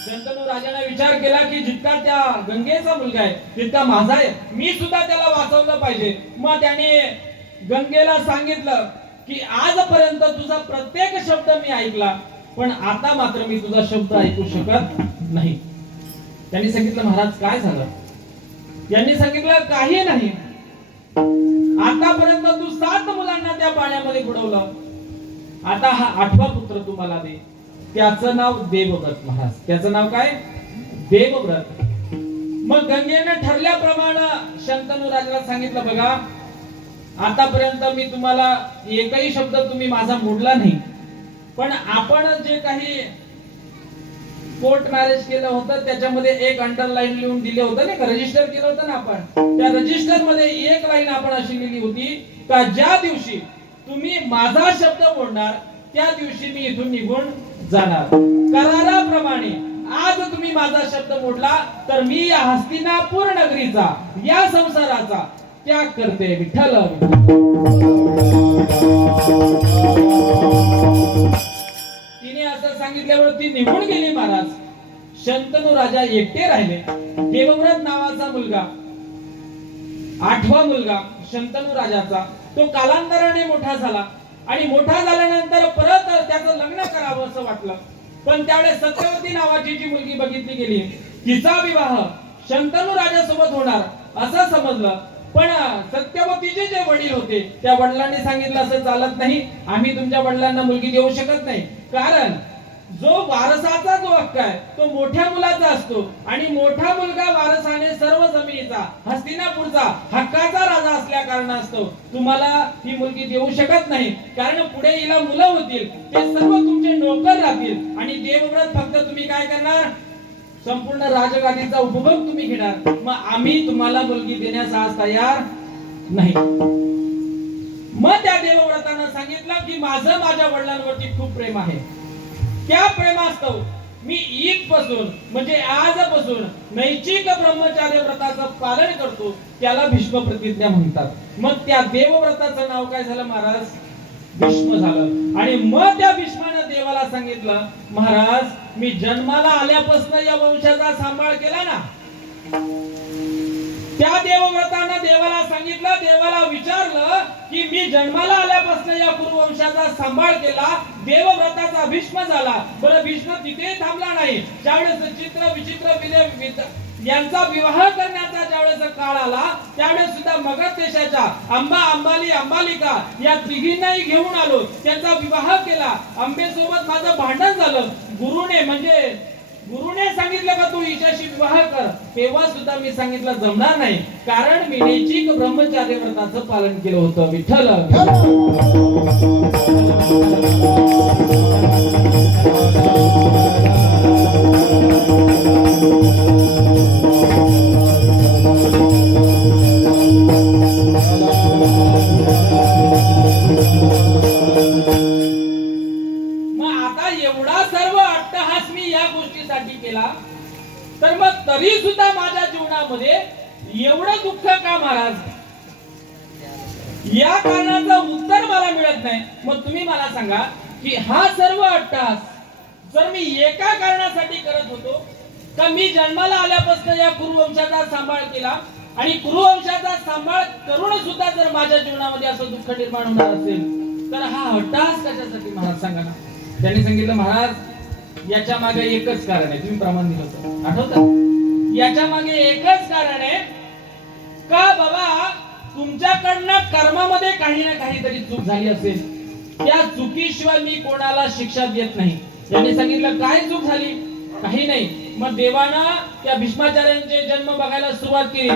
शंतनू राजाने विचार केला की जितका त्या गंगेचा मुलगा आहे तितका माझा आहे, मी सुद्धा त्याला वाचवलं पाहिजे. मग त्याने गंगेला सांगितलं की आजपर्यंत तुझा प्रत्येक शब्द मी ऐकला, पण आता मात्र मी तुझा शब्द ऐकू शकत नाही. त्यांनी सांगितलं महाराज काय झालं? यांनी सांगितलं काही नाही, आतापर्यंत तू 7 मुलांना त्या पाण्यामध्ये बुडवलं, आता हा 8वा पुत्र तू मला दे. त्याचं नाव देवव्रत महाराज. त्याचं नाव काय? देवव्रत. मग गंगेने ठरल्याप्रमाणे शंतनू राजाला सांगितलं बघा, आतापर्यंत मी तुम्हाला एकही शब्द तुम्ही माझा मोडला नाही, पण आपण जे काही कोर्ट मॅरेज केलं होतं त्याच्यामध्ये एक अंडरलाईन लिहून दिले होतं ना, रजिस्टर केलं होतं ना आपण, त्या रजिस्टर मध्ये एक लाईन आपण अशी लिहिली होती का ज्या दिवशी तुम्ही माझा शब्द मोडणार त्या दिवशी मी इथून निघून जाणार. कराराप्रमाणे आज तुम्ही माझा शब्द मोडला तर मी या हस्तिनापूर नगरीचा, या संसाराचा त्याग करते. विठ्ठल. तिने असं सांगितल्यावर ती निघून गेली महाराज. शंतनू राजा एकटे राहिले. देवव्रत नावाचा मुलगा, 8वा मुलगा शंतनू राजाचा, तो कालांतराने मोठा झाला आणि मोठा झाल्यानंतर परत त्याचं लग्न करावं असं वाटलं. पण त्यावेळेस सत्यवती नावाची जी मुलगी बघितली गेली, तिचा विवाह शंतनू राजासोबत होणार असं समजलं. पण सत्यवतीचे जे वडील होते त्या वडिलांनी सांगितलं असं चालत नाही, आम्ही तुमच्या वडिलांना मुलगी देऊ शकत नाही. कारण जो वारसाचा जो हक्क आहे तो मोठ्या मुलाचा असतो आणि मोठा मुलगा वारसाने सर्व जमिनीचा, हस्तिनापूरचा हक्काचा राजा असल्या कारणास्तव तुम्हाला ही मुलगी देऊ शकत नाही. कारण पुढे हिला मुलं होतील, ते सर्व तुमचे नोकर राहतील आणि देवव्रत फक्त तुम्ही काय करणार, संपूर्ण राजगादीचा उपभोग तुम्ही घेणार. मग आम्ही तुम्हाला मुलगी देण्यास आज तयार नाही. मग त्या देवव्रतानं सांगितलं की माझं माझ्या वडिलांवरती खूप प्रेम आहे. त्या प्रेमास्तव मी इथपासून म्हणजे आजपासून नैतिक ब्रह्मचार्य व्रताचं पालन करतो, त्याला भीष्म प्रतिज्ञा म्हणतात. मग त्या देवव्रताचं नाव काय झालं महाराज? भीष्म झालं. आणि मग त्या भीष्मानं देवाला सांगितलं महाराज मी जन्माला आल्यापासून या वंशाचा सांभाळ केला ना. त्या देवव्रतानं देवाला सांगितलं, देवाला विचारलं की मी जन्माला आल्यापासून या कुरुवंशाचा सांभाळ केला, देवव्रताचा भीष्म झाला. बरं भीष्म तिथे थांबला नाही. ज्यावेळेस चित्र विचित्र यांचा विवाह करण्याचा ज्यावेळेस काळ आला त्यावेळेस सुद्धा मगध देशाच्या अंबा, अंबाली, अंबालिका या तिघींनाही घेऊन आलो, त्यांचा विवाह केला. अंबेसोबत माझं भांडण झालं. गुरुने सांगितलं का तू हिच्याशी विवाह कर, तेव्हा सुद्धा मी सांगितलं जमणार नाही, कारण मी नैतिक ब्रह्मचार्य व्रताचं पालन केलं होतं. विठ्ठल. तर मग तरी सुद्धा माझ्या जीवनामध्ये एवढं दुःख का महाराज? या कारणाचं उत्तर मला मिळत नाही. मग तुम्ही मला सांगा की हा सर्व अट्टहास जर मी एका कारणासाठी करत होतो का, मी जन्माला आल्यापासून या कुरुवंशाचा सांभाळ केला आणि कुरुवंशाचा सांभाळ करून सुद्धा जर माझ्या जीवनामध्ये असं दुःख निर्माण होणार असेल तर हा अट्टहास कशासाठी महाराज सांगा ना. त्यांनी सांगितलं महाराज याच्या मागे एकच कारण आहे. तुम्ही प्रमाण दिलं होतं, आठवतं? याच्या मागे एकच कारण आहे का बाबा, तुमच्याकडनं कर्मामध्ये काही ना काहीतरी चूक झाली असेल, त्या चुकीशिवाय मी कोणाला शिक्षा देत नाही. त्यांनी सांगितलं काय चूक झाली? काही नाही. मग देवानं त्या भीष्माचार्यांचे जन्म बघायला सुरुवात केली.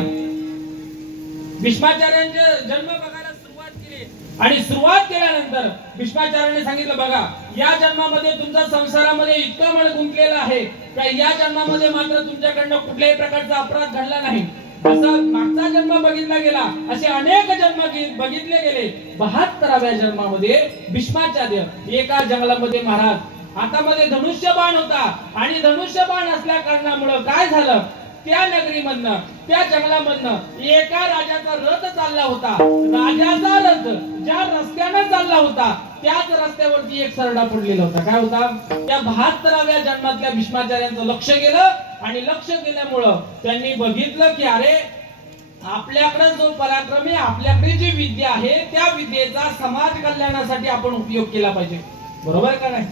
भीष्माचार्यांचे जन्म बघायला सुरुवात केली आणि सुरुवात केल्यानंतर भीष्माचार्यांनी सांगितलं बघा, या जन्मामध्ये तुमचा संसारामध्ये इतकं मळ गुंतलेलं आहे का या जन्मामध्ये मात्र तुमच्याकडनं कुठल्याही प्रकारचा अपराध घडला नाही. असं मागचा जन्म बघितला गेला, असे अनेक जन्म बघितले गेले. 72व्या जन्मामध्ये भीष्माचार्य एका जंगलामध्ये महाराज, हातामध्ये धनुष्यबाण होता आणि धनुष्यबाण असल्या कारणामुळे काय झालं, त्या नगरीमधनं, त्या जंगलामधनं एका राजाचा रथ चालला होता. राजाचा रथ ज्या रस्त्याने चालला होता त्याच रस्त्यावरती एक सरडा पडलेला होता. काय होता? त्या 72व्या जन्मातल्या भीष्माचार्यांचं लक्ष गेलं आणि लक्ष गेल्यामुळं त्यांनी बघितलं की अरे, आपल्याकडे जो पराक्रमी, आपल्याकडे जी विद्या आहे त्या विद्येचा समाज कल्याणासाठी आपण उपयोग केला पाहिजे. बरोबर का नाही?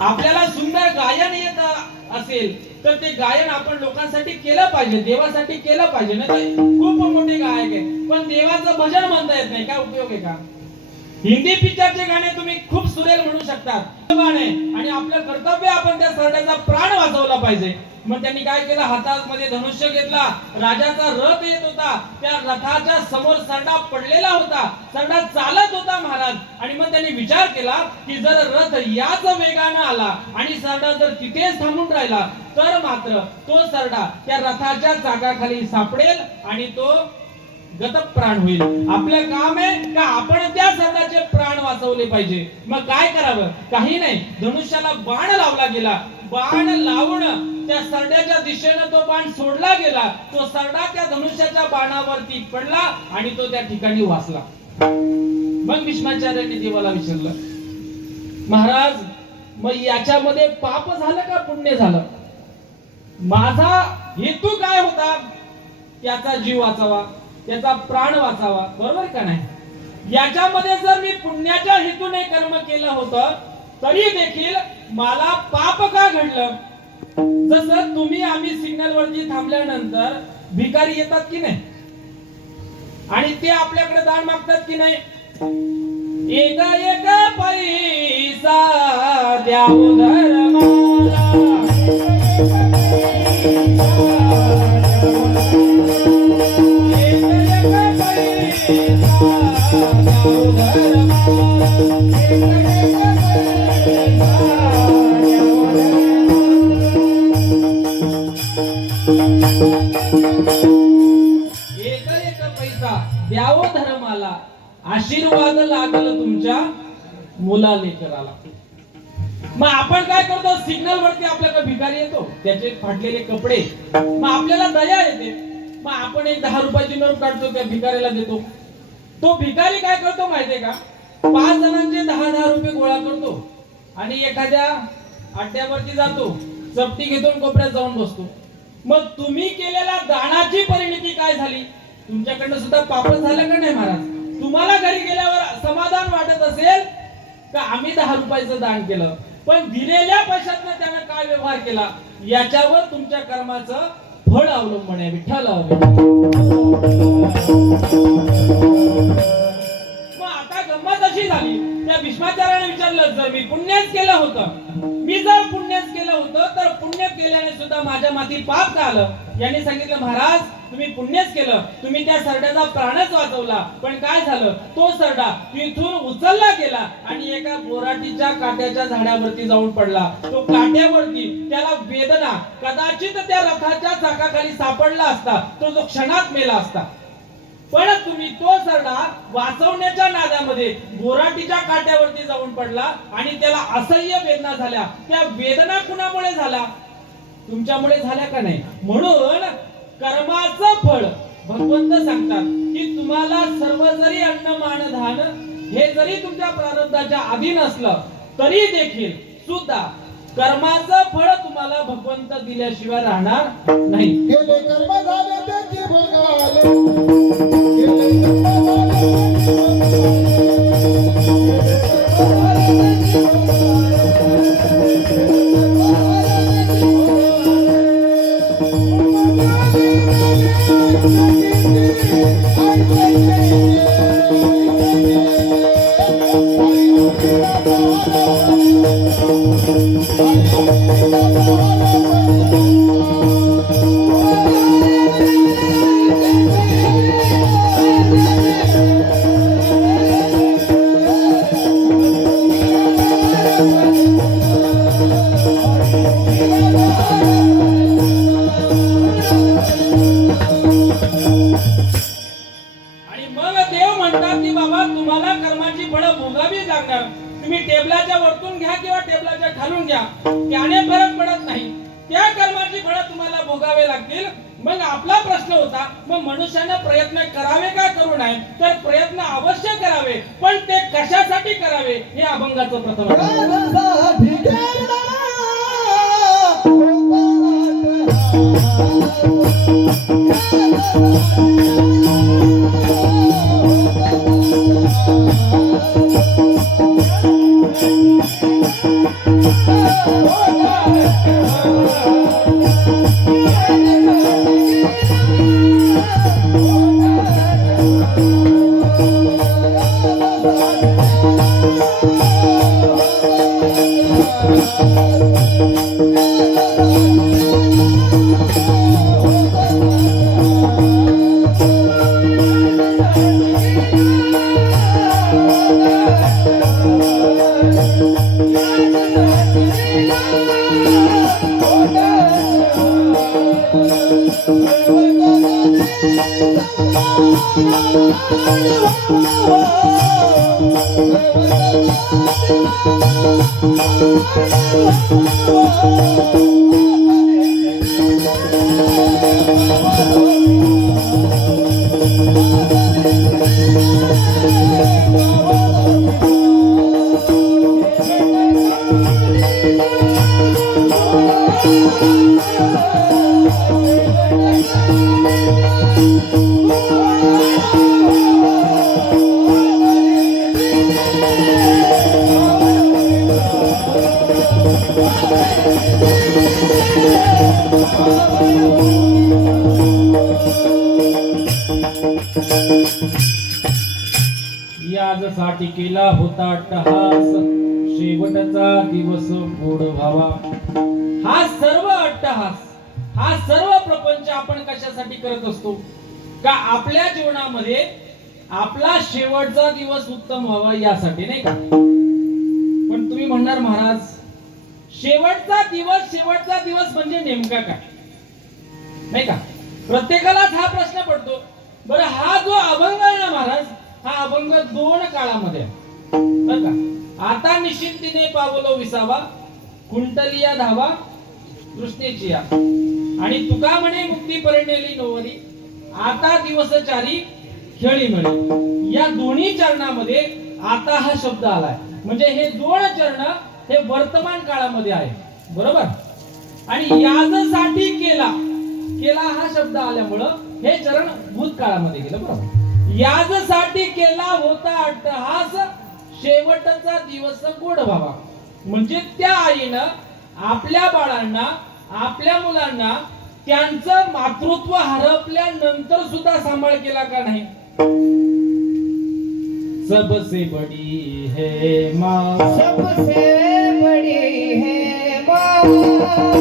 आपल्याला सुंदर गायन येत असेल तर ते गायन आपण लोकांसाठी केलं पाहिजे, देवासाठी केलं पाहिजे. नाही खूप मोठे गायक आहे पण देवाचं भजन म्हणता येत नाही, काय उपयोग आहे का? हिंदी पिक्चरचे गाणे तुम्ही खूप सुरेल म्हणू शकता आणि आपलं कर्तव्य आपण त्या सरड्याचा प्राण वाचवला पाहिजे. मग त्यांनी काय केलं, हातामध्ये धनुष्य घेतला, राजाचा रथ येत होता, त्या रथाच्या समोर सरडा पडलेला होता, सरडा चालत होता महाराज. आणि मग त्यांनी विचार केला की जर रथ याच वेगाने आला आणि सरडा जर तिथेच थांबून राहिला तर मात्र तो सरडा त्या रथाच्या चाकाखाली सापडेल आणि तो गतप्राण होईल. आपलं काम आहे का आपण त्या सरडाचे प्राण वाचवले पाहिजे. मग काय करावं? काही नाही, धनुष्याला बाण लावला गेला. बाण लावून त्या सरड्याच्या दिशेने तो बाण सोडला गेला. तो सरडा त्या धनुष्याच्या बाणावरती पडला आणि तो त्या ठिकाणी वाचला. मग भीष्माचार्यांनी देवाला विचारलं, महाराज मग याच्यामध्ये पाप झालं का पुण्य झालं? माझा हेतू काय होता? त्याचा जीव वाचावा, त्याचा प्राण वाचावा. बरोबर का नाही? याच्यामध्ये जर मी पुण्याच्या हेतूने कर्म केलं होतं तरी देखील मला पाप का घडलं? जसं तुम्ही आम्ही सिग्नल वरती थांबल्यानंतर भिकारी येतात की नाही आणि ते आपल्याकडे दान मागतात की नाही? एक एक पैसा द्यावं धर्माला, द्यावो धर्माला, आशीर्वाद लागल तुमच्या मुला लेकराला. मग आपण काय करतो, सिग्नल वरती आपल्याकडे भिकारी येतो, त्याचे फाटलेले कपडे, मग आपल्याला दया येते, मग आपण एक 10 रुपयाची नोट काढतो, त्या भिकाऱ्याला देतो. तो भिकारी काय करतो माहितीये का, 5 जणांचे 10-10 रुपये गोळा करतो आणि एखाद्या अड्ड्यावरती जातो, चपटी घेतो, कोपऱ्यात जाऊन बसतो. मग तुम्ही केलेल्या दानाची परिणती काय झाली? तुमच्याकडनं सुद्धा पाप झालं का नाही महाराज? तुम्हाला घरी गेल्यावर समाधान वाटत असेल का आम्ही 10 रुपयाचं दान केलं, पण दिलेल्या पैशातनं त्यानं काय व्यवहार केला याच्यावर तुमच्या कर्माचं फळ अवलंबून आहे. विठ्ठल मग आता गंमत अशी झाली, त्या भीष्माचार्याने विचारलं, जर मी पुण्यच केलं होतं, मी जर पुण्यच केलं होतं तर पुण्य केल्याने सुद्धा माझ्या माथी पाप का आलं? यांनी सांगितलं, महाराज तुम्ही पुण्यच केलं, तुम्ही त्या सरड्याचा प्राणच वाचवला, पण काय झालं, तो सरडा तिथून उचलला गेला आणि एका बोराटीच्या काट्याच्या झाडावरती जाऊन पडला. तो काट्यावरती त्याला वेदना, कदाचित त्या रथाच्या चाकाखाली सापडला असता तो जो क्षणात मेला असता. पण तुम्ही तो सरडा वाचवण्याच्या नादामध्ये बोराटीच्या काट्यावरती जाऊन पडला आणि त्याला असह्य वेदना झाल्या. त्या वेदना कुणामुळे झाल्या? तुमच्यामुळे झाल्या का नाही? म्हणून कर्माचं फळ भगवंत सांगतात की तुम्हाला सर्व जरी अन्न मान धान हे जरी तुमच्या प्रारब्धाच्या अधीन असलं तरी देखील सुद्धा कर्माचं फळ तुम्हाला भगवंत दिल्याशिवाय राहणार नाही. केले कर्म झाले त्याची भोगाले, केले कर्म झाले त्याची भोगाले, आणि मग देव म्हणतात की बाबा तुम्हाला कर्माची फळं भोगावी लागणार. तुम्ही टेबलाच्या वरतून घ्या किंवा टेबलाच्या खालून घ्या, त्याने फरक पडत नाही. त्या कर्माची फळं तुम्हाला भोगावे लागतील. मग आपला प्रश्न होता, मग मनुष्याने प्रयत्न करावे का करू नये? तर प्रयत्न अवश्य करावे, पण ते कशासाठी करावे हे अभंगाचं प्रथम आहे. याजसाठी केला होता अट्टहास, शेवटचा दिवस गोड व्हावा. हा सर्व अट्टहास, हा सर्व प्रपंच आपण कशासाठी करत असतो? का आपल्या जीवनामध्ये आपला शेवटचा दिवस उत्तम व्हावा यासाठी, नाही का? पण तुम्ही म्हणणार महाराज, शेवटचा दिवस म्हणजे नेमका काय, नाही का? प्रत्येकालाच हा प्रश्न पडतो. बरं, हा जो अभंग आहे ना महाराज, हा अभंग दोन काळामध्ये आहे, बरं का? आता निश्चिंतीने पावलो विसावा, कुंटलिया धावा कृष्णेची या. आणि तुका म्हणे मुक्ती परिणेली नोवरी, आता दिवसचारी खेळी मिळे. या दोन्ही चरणामध्ये आता हा शब्द आलाय. म्हणजे हे दोन चरण हे वर्तमान काळामध्ये आहे, बरोबर? आणि याजसाठी केला हा शब्द आल्यामुळं हे चरण भूतकाळामध्ये गेलं, बरोबर? याजसाठी केला होता अट्टहास, शेवटचा दिवस गोड व्हावा. म्हणजे त्या आईनं आपल्या बाळांना, आपल्या मुलांना त्यांचं मातृत्व हरपल्यानंतर सुद्धा सांभाळ केला का नाही? सबसे बडी है माँ, सबसे बड़ी है माँ, सबसे बड़ी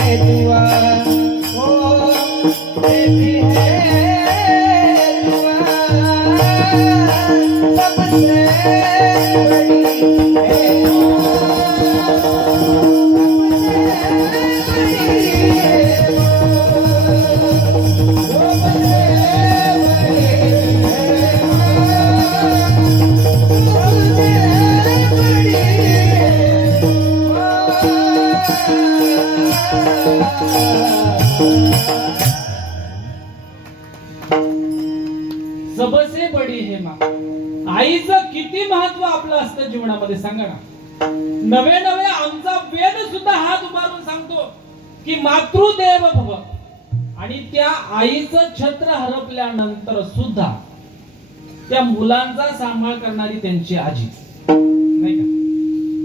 है दुआ ओ देती है बडी है माँ. आईचं किती महत्व आपलं असतं जीवनामध्ये सांगा ना. नवे नवे आमचा वेद सुद्धा हात उभारून सांगतो की मातृदेव भव. आणि त्या आईचं छत्र हरपल्यानंतर सुद्धा त्या मुलांचा सांभाळ करणारी त्यांची आजी, नाही का?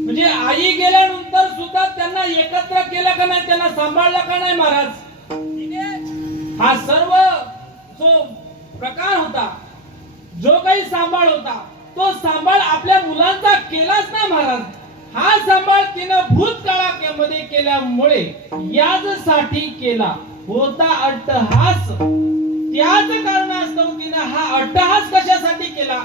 म्हणजे आई गेल्यानंतर सुद्धा त्यांना एकत्र केलं का नाही, त्यांना सांभाळलं का नाही महाराज. हा सर्व जो प्रकार होता, जो काही सांभाळ होता, तो सांभाळ आपल्या मुलांचा केलाच नाही महाराज. हा सांभाळ तिनं भूतकाळामध्ये केल्यामुळे याचसाठी केला होता अट्टहास. त्याच कारणास्तव तिनं हा अट्टहास कशासाठी केला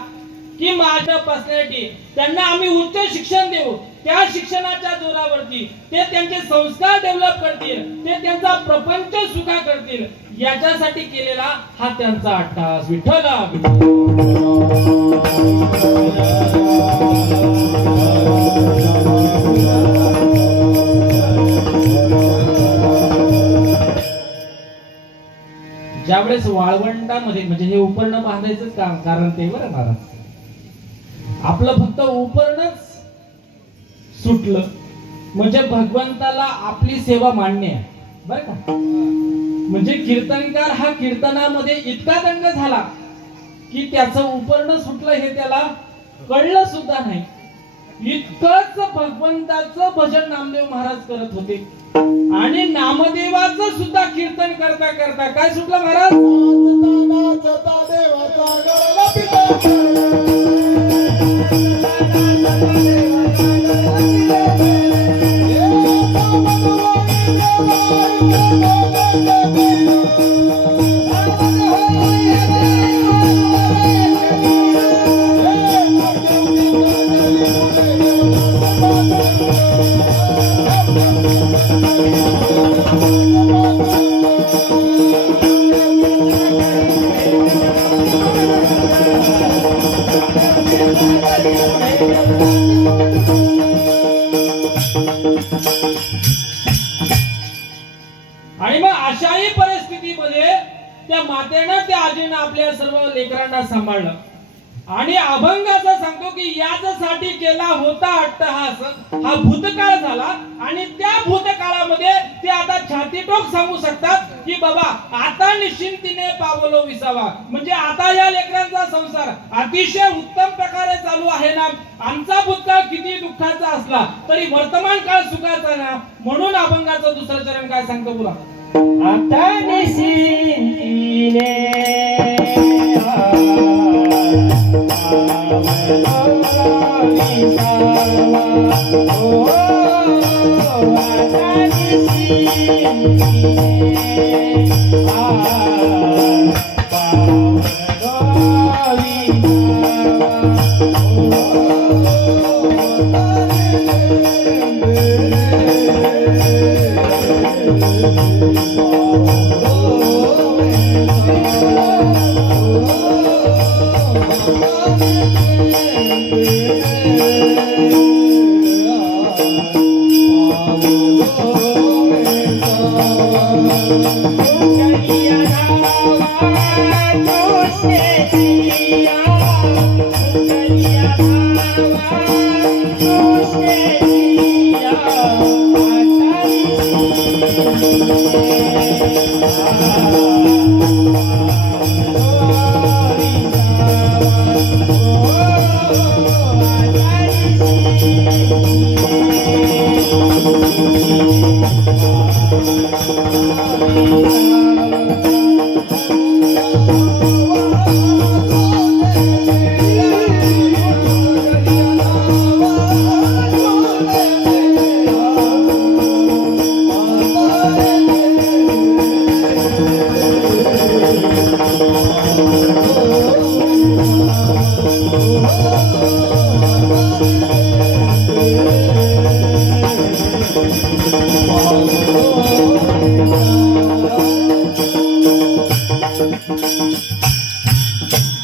की माझ्या पर्सनॅलिटी त्यांना आम्ही उच्च शिक्षण देऊ, त्या शिक्षणाच्या जोरावरती ते त्यांचे संस्कार डेव्हलप करतील, ते त्यांचा प्रपंच सुखा करतील, याच्यासाठी केलेला हा त्यांचा अट्टहास. विठ्ठला ज्यावेळेस वाळवंटामध्ये म्हणजे हे उपर्ण बांधायचं कारण ते बरं महाराज, आपलं फक्त उपरणच सुटलं म्हणजे भगवंताला आपली सेवा मान्य आहे बरं का. म्हणजे कीर्तनकार हा कीर्तनामध्ये इतका दंग झाला की त्याचं उपर्ण सुटलं हे त्याला कळलं सुद्धा नाही. इतकंच भगवंताचं भजन नामदेव महाराज करत होते. आणि नामदेवाचं सुद्धा कीर्तन करता करता काय सुटलं महाराज, नाचता देवाचा गळा पिता. आणि मग अशाही परिस्थितीमध्ये त्या मातेनं त्या आजीनं आपल्या सर्व लेकरांना सांभाळलं. आणि अभंगाचा सांगतो की याच्यासाठी केला होता अट्टहास. हा भूतकाळ झाला आणि त्या भूतकाळामध्ये ते आता छातीटोक सांगू शकतात की बाबा आता निश्चिंतीने पावलो विसावा. म्हणजे आता या लेकरांचा संसार अतिशय उत्तम प्रकारे चालू आहे ना. आमचा भूतकाळ किती दुःखाचा असला तरी वर्तमान काळ सुखाचा ना. म्हणून अभंगाचं दुसरं चरण काय सांगतो बोला, आता निशिने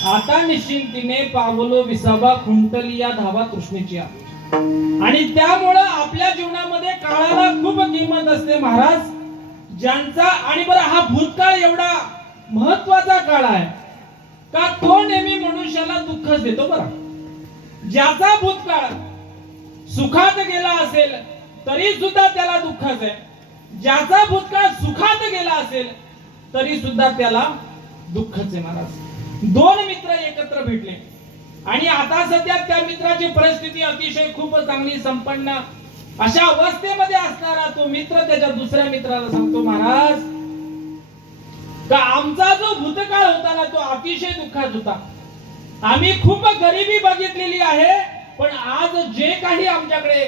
आता निश्चिंतीने पावलो विसावा खुंटली या धावा तृष्णेची. आणि त्यामुळं आपल्या जीवनामध्ये काळाला खूप किंमत असते महाराज. ज्यांचा आणि बरं हा भूतकाळ एवढा महत्वाचा काळ आहे का तो नेहमी मनुष्याला दुःखच देतो बरं. ज्याचा भूतकाळ सुखात गेला असेल तरी सुद्धा त्याला दुःखच आहे. ज्याचा भूतकाळ सुखात गेला असेल तरी सुद्धा त्याला दुःखच आहे महाराज. दोन मित्र एकत्र भेटले आणि आता सध्या त्या मित्राची परिस्थिती अतिशय खूप चांगली संपन्न अशा अवस्थेमध्ये असणारा तो मित्र त्याच्या दुसऱ्या मित्राला सांगतो, महाराज का आमचा जो भूतकाळ होता ना तो अतिशय दुःखात होता. आम्ही खूप गरिबी बघितलेली आहे, पण आज जे काही आमच्याकडे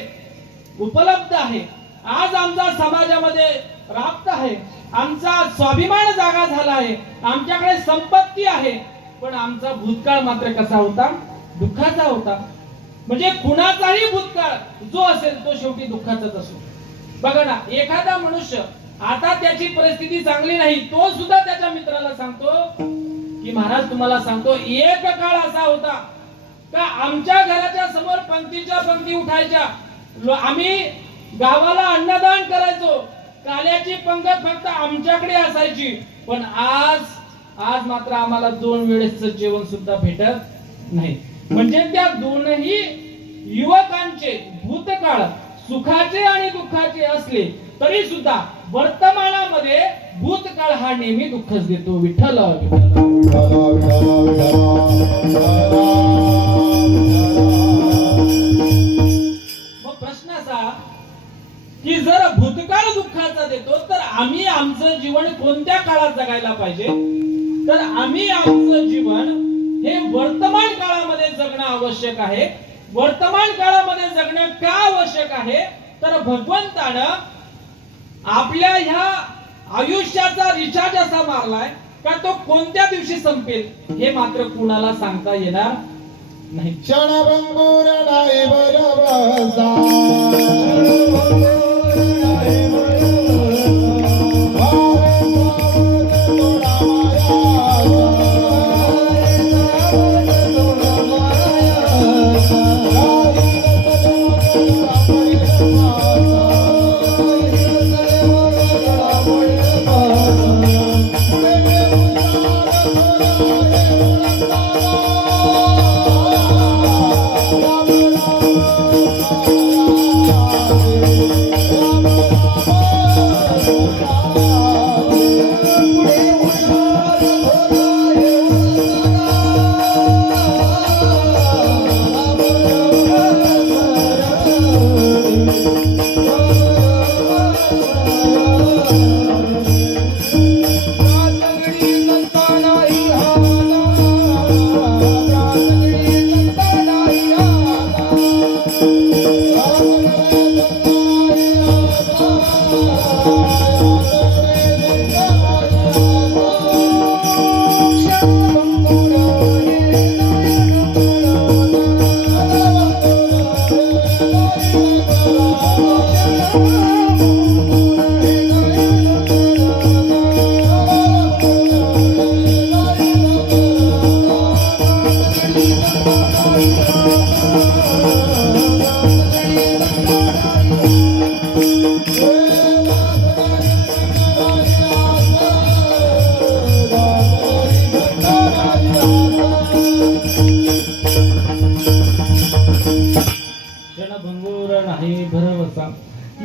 उपलब्ध आहे, आज आमचा समाजामध्ये राबत आहे, आमचा स्वाभिमान जागा झाला आहे, आमच्याकडे संपत्ती आहे, पण आमचा भूतकाळ मात्र कसा होता, दुःखाचा होता. म्हणजे कुणाचाही भूतकाळ जो असेल तो शेवटी दुःखाचाच असतो. बघा ना, एखादा मनुष्य आता त्याची परिस्थिती चांगली नाही, तो सुद्धा त्याच्या मित्राला सांगतो की महाराज तुम्हाला सांगतो एक काळ असा होता का आमच्या घराच्या समोर पंक्तीच्या पंक्ती उठायच्या, आम्ही गावाला अन्नदान करायचो, काल्याची पंगत फक्त आमच्याकडे असायची, पण आज मात्र आम्हाला 2 वेळेसचं जेवण सुद्धा भेटत नाही. म्हणजे त्या दोनही युवकांचे भूतकाळ सुखाचे आणि दुःखाचे असले तरी सुद्धा वर्तमानामध्ये भूतकाळ हा नेहमी दुःखच देतो. विठ्ठल मग प्रश्न असा की जर भूतकाळ दुःखाचा देतो तर आम्ही आमचं जीवन कोणत्या काळात जगायला पाहिजे, तर आम्ही आमचं जीवन हे वर्तमान काळामध्ये जगणं आवश्यक आहे. वर्तमान काळामध्ये जगणं का आवश्यक आहे, तर भगवंतानं आपल्या ह्या आयुष्याचा रिचार्ज असा मारलाय का तो कोणत्या दिवशी संपेल हे मात्र कुणाला सांगता येणार नाही. क्षणभंगुर नाही बरबसा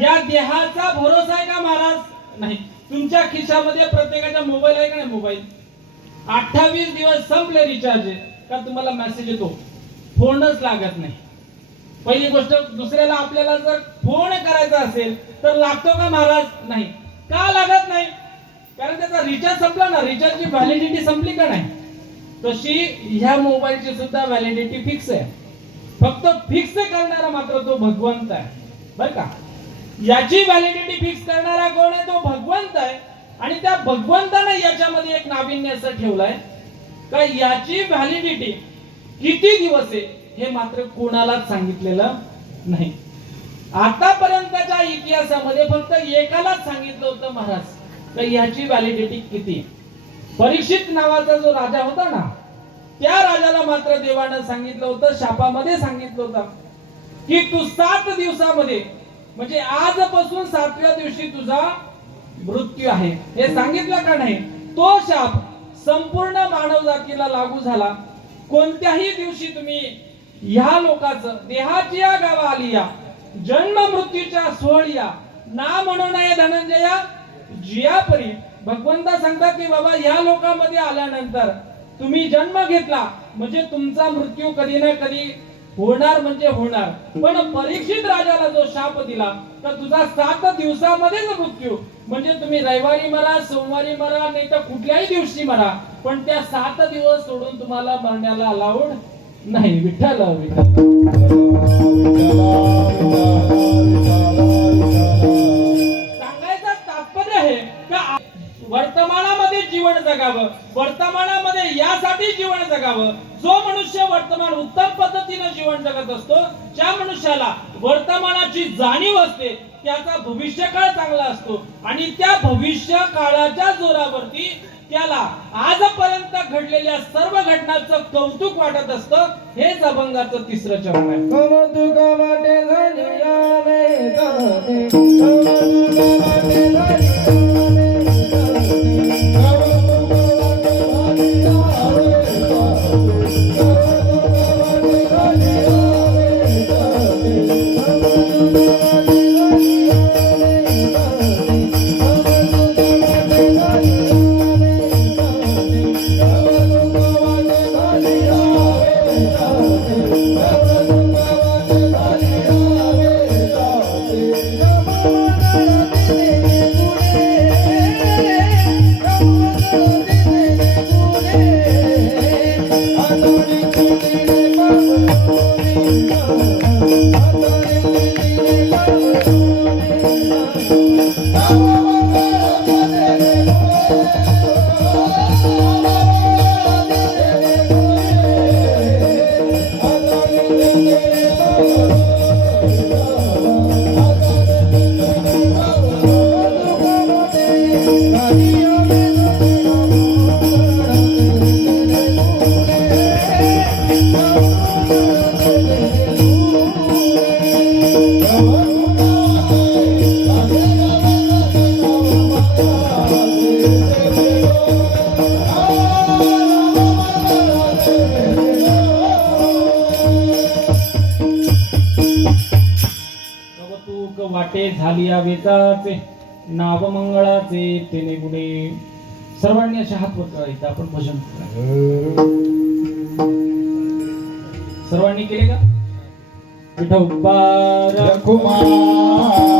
या देहाचा भरोसा आहे का महाराज? नाही. तुमच्या खिशामध्ये प्रत्येकाचा मोबाईल आहे का नाही? मोबाईल 28 दिवस संपले रिचार्ज का तुम्हाला मेसेज येतो, फोनच लागत नाही. पहिली गोष्ट, दुसऱ्याला आपल्याला जर फोन करायचा असेल तर लागतो का महाराज? नाही. का लागत नाही? कारण त्याचा रिचार्ज संपला ना, रिचार्जची व्हॅलिडिटी संपली का नाही. तशी ह्या मोबाईलची सुद्धा व्हॅलिडिटी फिक्स आहे. फक्त फिक्स करणारा मात्र तो भगवंत आहे बरं का. याची व्हॅलिडिटी फिक्स करणारा कोण आहे? तो भगवंत आहे. आणि त्या भगवंताने याच्यामध्ये एक नाविन्य असं ठेवलंय का याची व्हॅलिडिटी किती दिवस आहे हे मात्र कोणालाच सांगितलेलं नाही. आतापर्यंतच्या इतिहासामध्ये फक्त एकालाच सांगितलं होतं महाराज तर याची व्हॅलिडिटी किती. परीक्षित नावाचा जो राजा होता ना, त्या राजाला मात्र देवानं सांगितलं होतं, शापामध्ये सांगितलं होतं की तू 7 दिवसामध्ये म्हणजे आजपासून 7व्या दिवशी तुझा मृत्यू आहे. हे सांगितलं का नाही? तो शाप संपूर्ण मानव जातीला लागू झाला. कोणत्याही दिवशी तुम्ही ह्या लोकांचं देहाची या गावा आली या जन्म मृत्यूच्या सोहळ्या ना म्हणू नये धनंजया जियापरी. भगवंता सांगतात की बाबा या लोकांमध्ये आल्यानंतर तुम्ही जन्म घेतला म्हणजे तुमचा मृत्यू कधी ना कधी होणार म्हणजे होणार. पण परीक्षित राजाला जो शाप दिला तर तुझा 7 दिवसामध्येच मृत्यू, म्हणजे तुम्ही रविवारी मरा, सोमवारी मरा, नाही तर कुठल्याही दिवशी मरा, पण त्या 7 दिवस सोडून तुम्हाला मरण्याला अलाउड नाही. विठ्ठल विठ्ठल. सांगायचं तात्पर्य आहे का वर्तमानामध्ये जीवन जगावं, वर्तमानामध्ये यासाठी जीवन जगावं. जो मनुष्य वर्तमान उत्तम पद्धतीने जीवन जगत असतो त्या मनुष्याला वर्तमानाची जाणीव असते, त्याचा भविष्यकाळ चांगला असतो आणि त्या भविष्य काळाच्या जोरावरती त्याला आजपर्यंत घडलेल्या सर्व घटनांचं कौतुक वाटत असतं. हेच अभंगाचं 3रं चरण आहे. कौतुक वाटे झाले यावे जाणे, कौतुक वाटे झाले वाटे झाली या वेचाचे नाव मंगळाचे तेने गुणे. सर्वांनी अशा हात वर करायचे, आपण भजन करूया. सर्वांनी केले का? विठोबा कुमार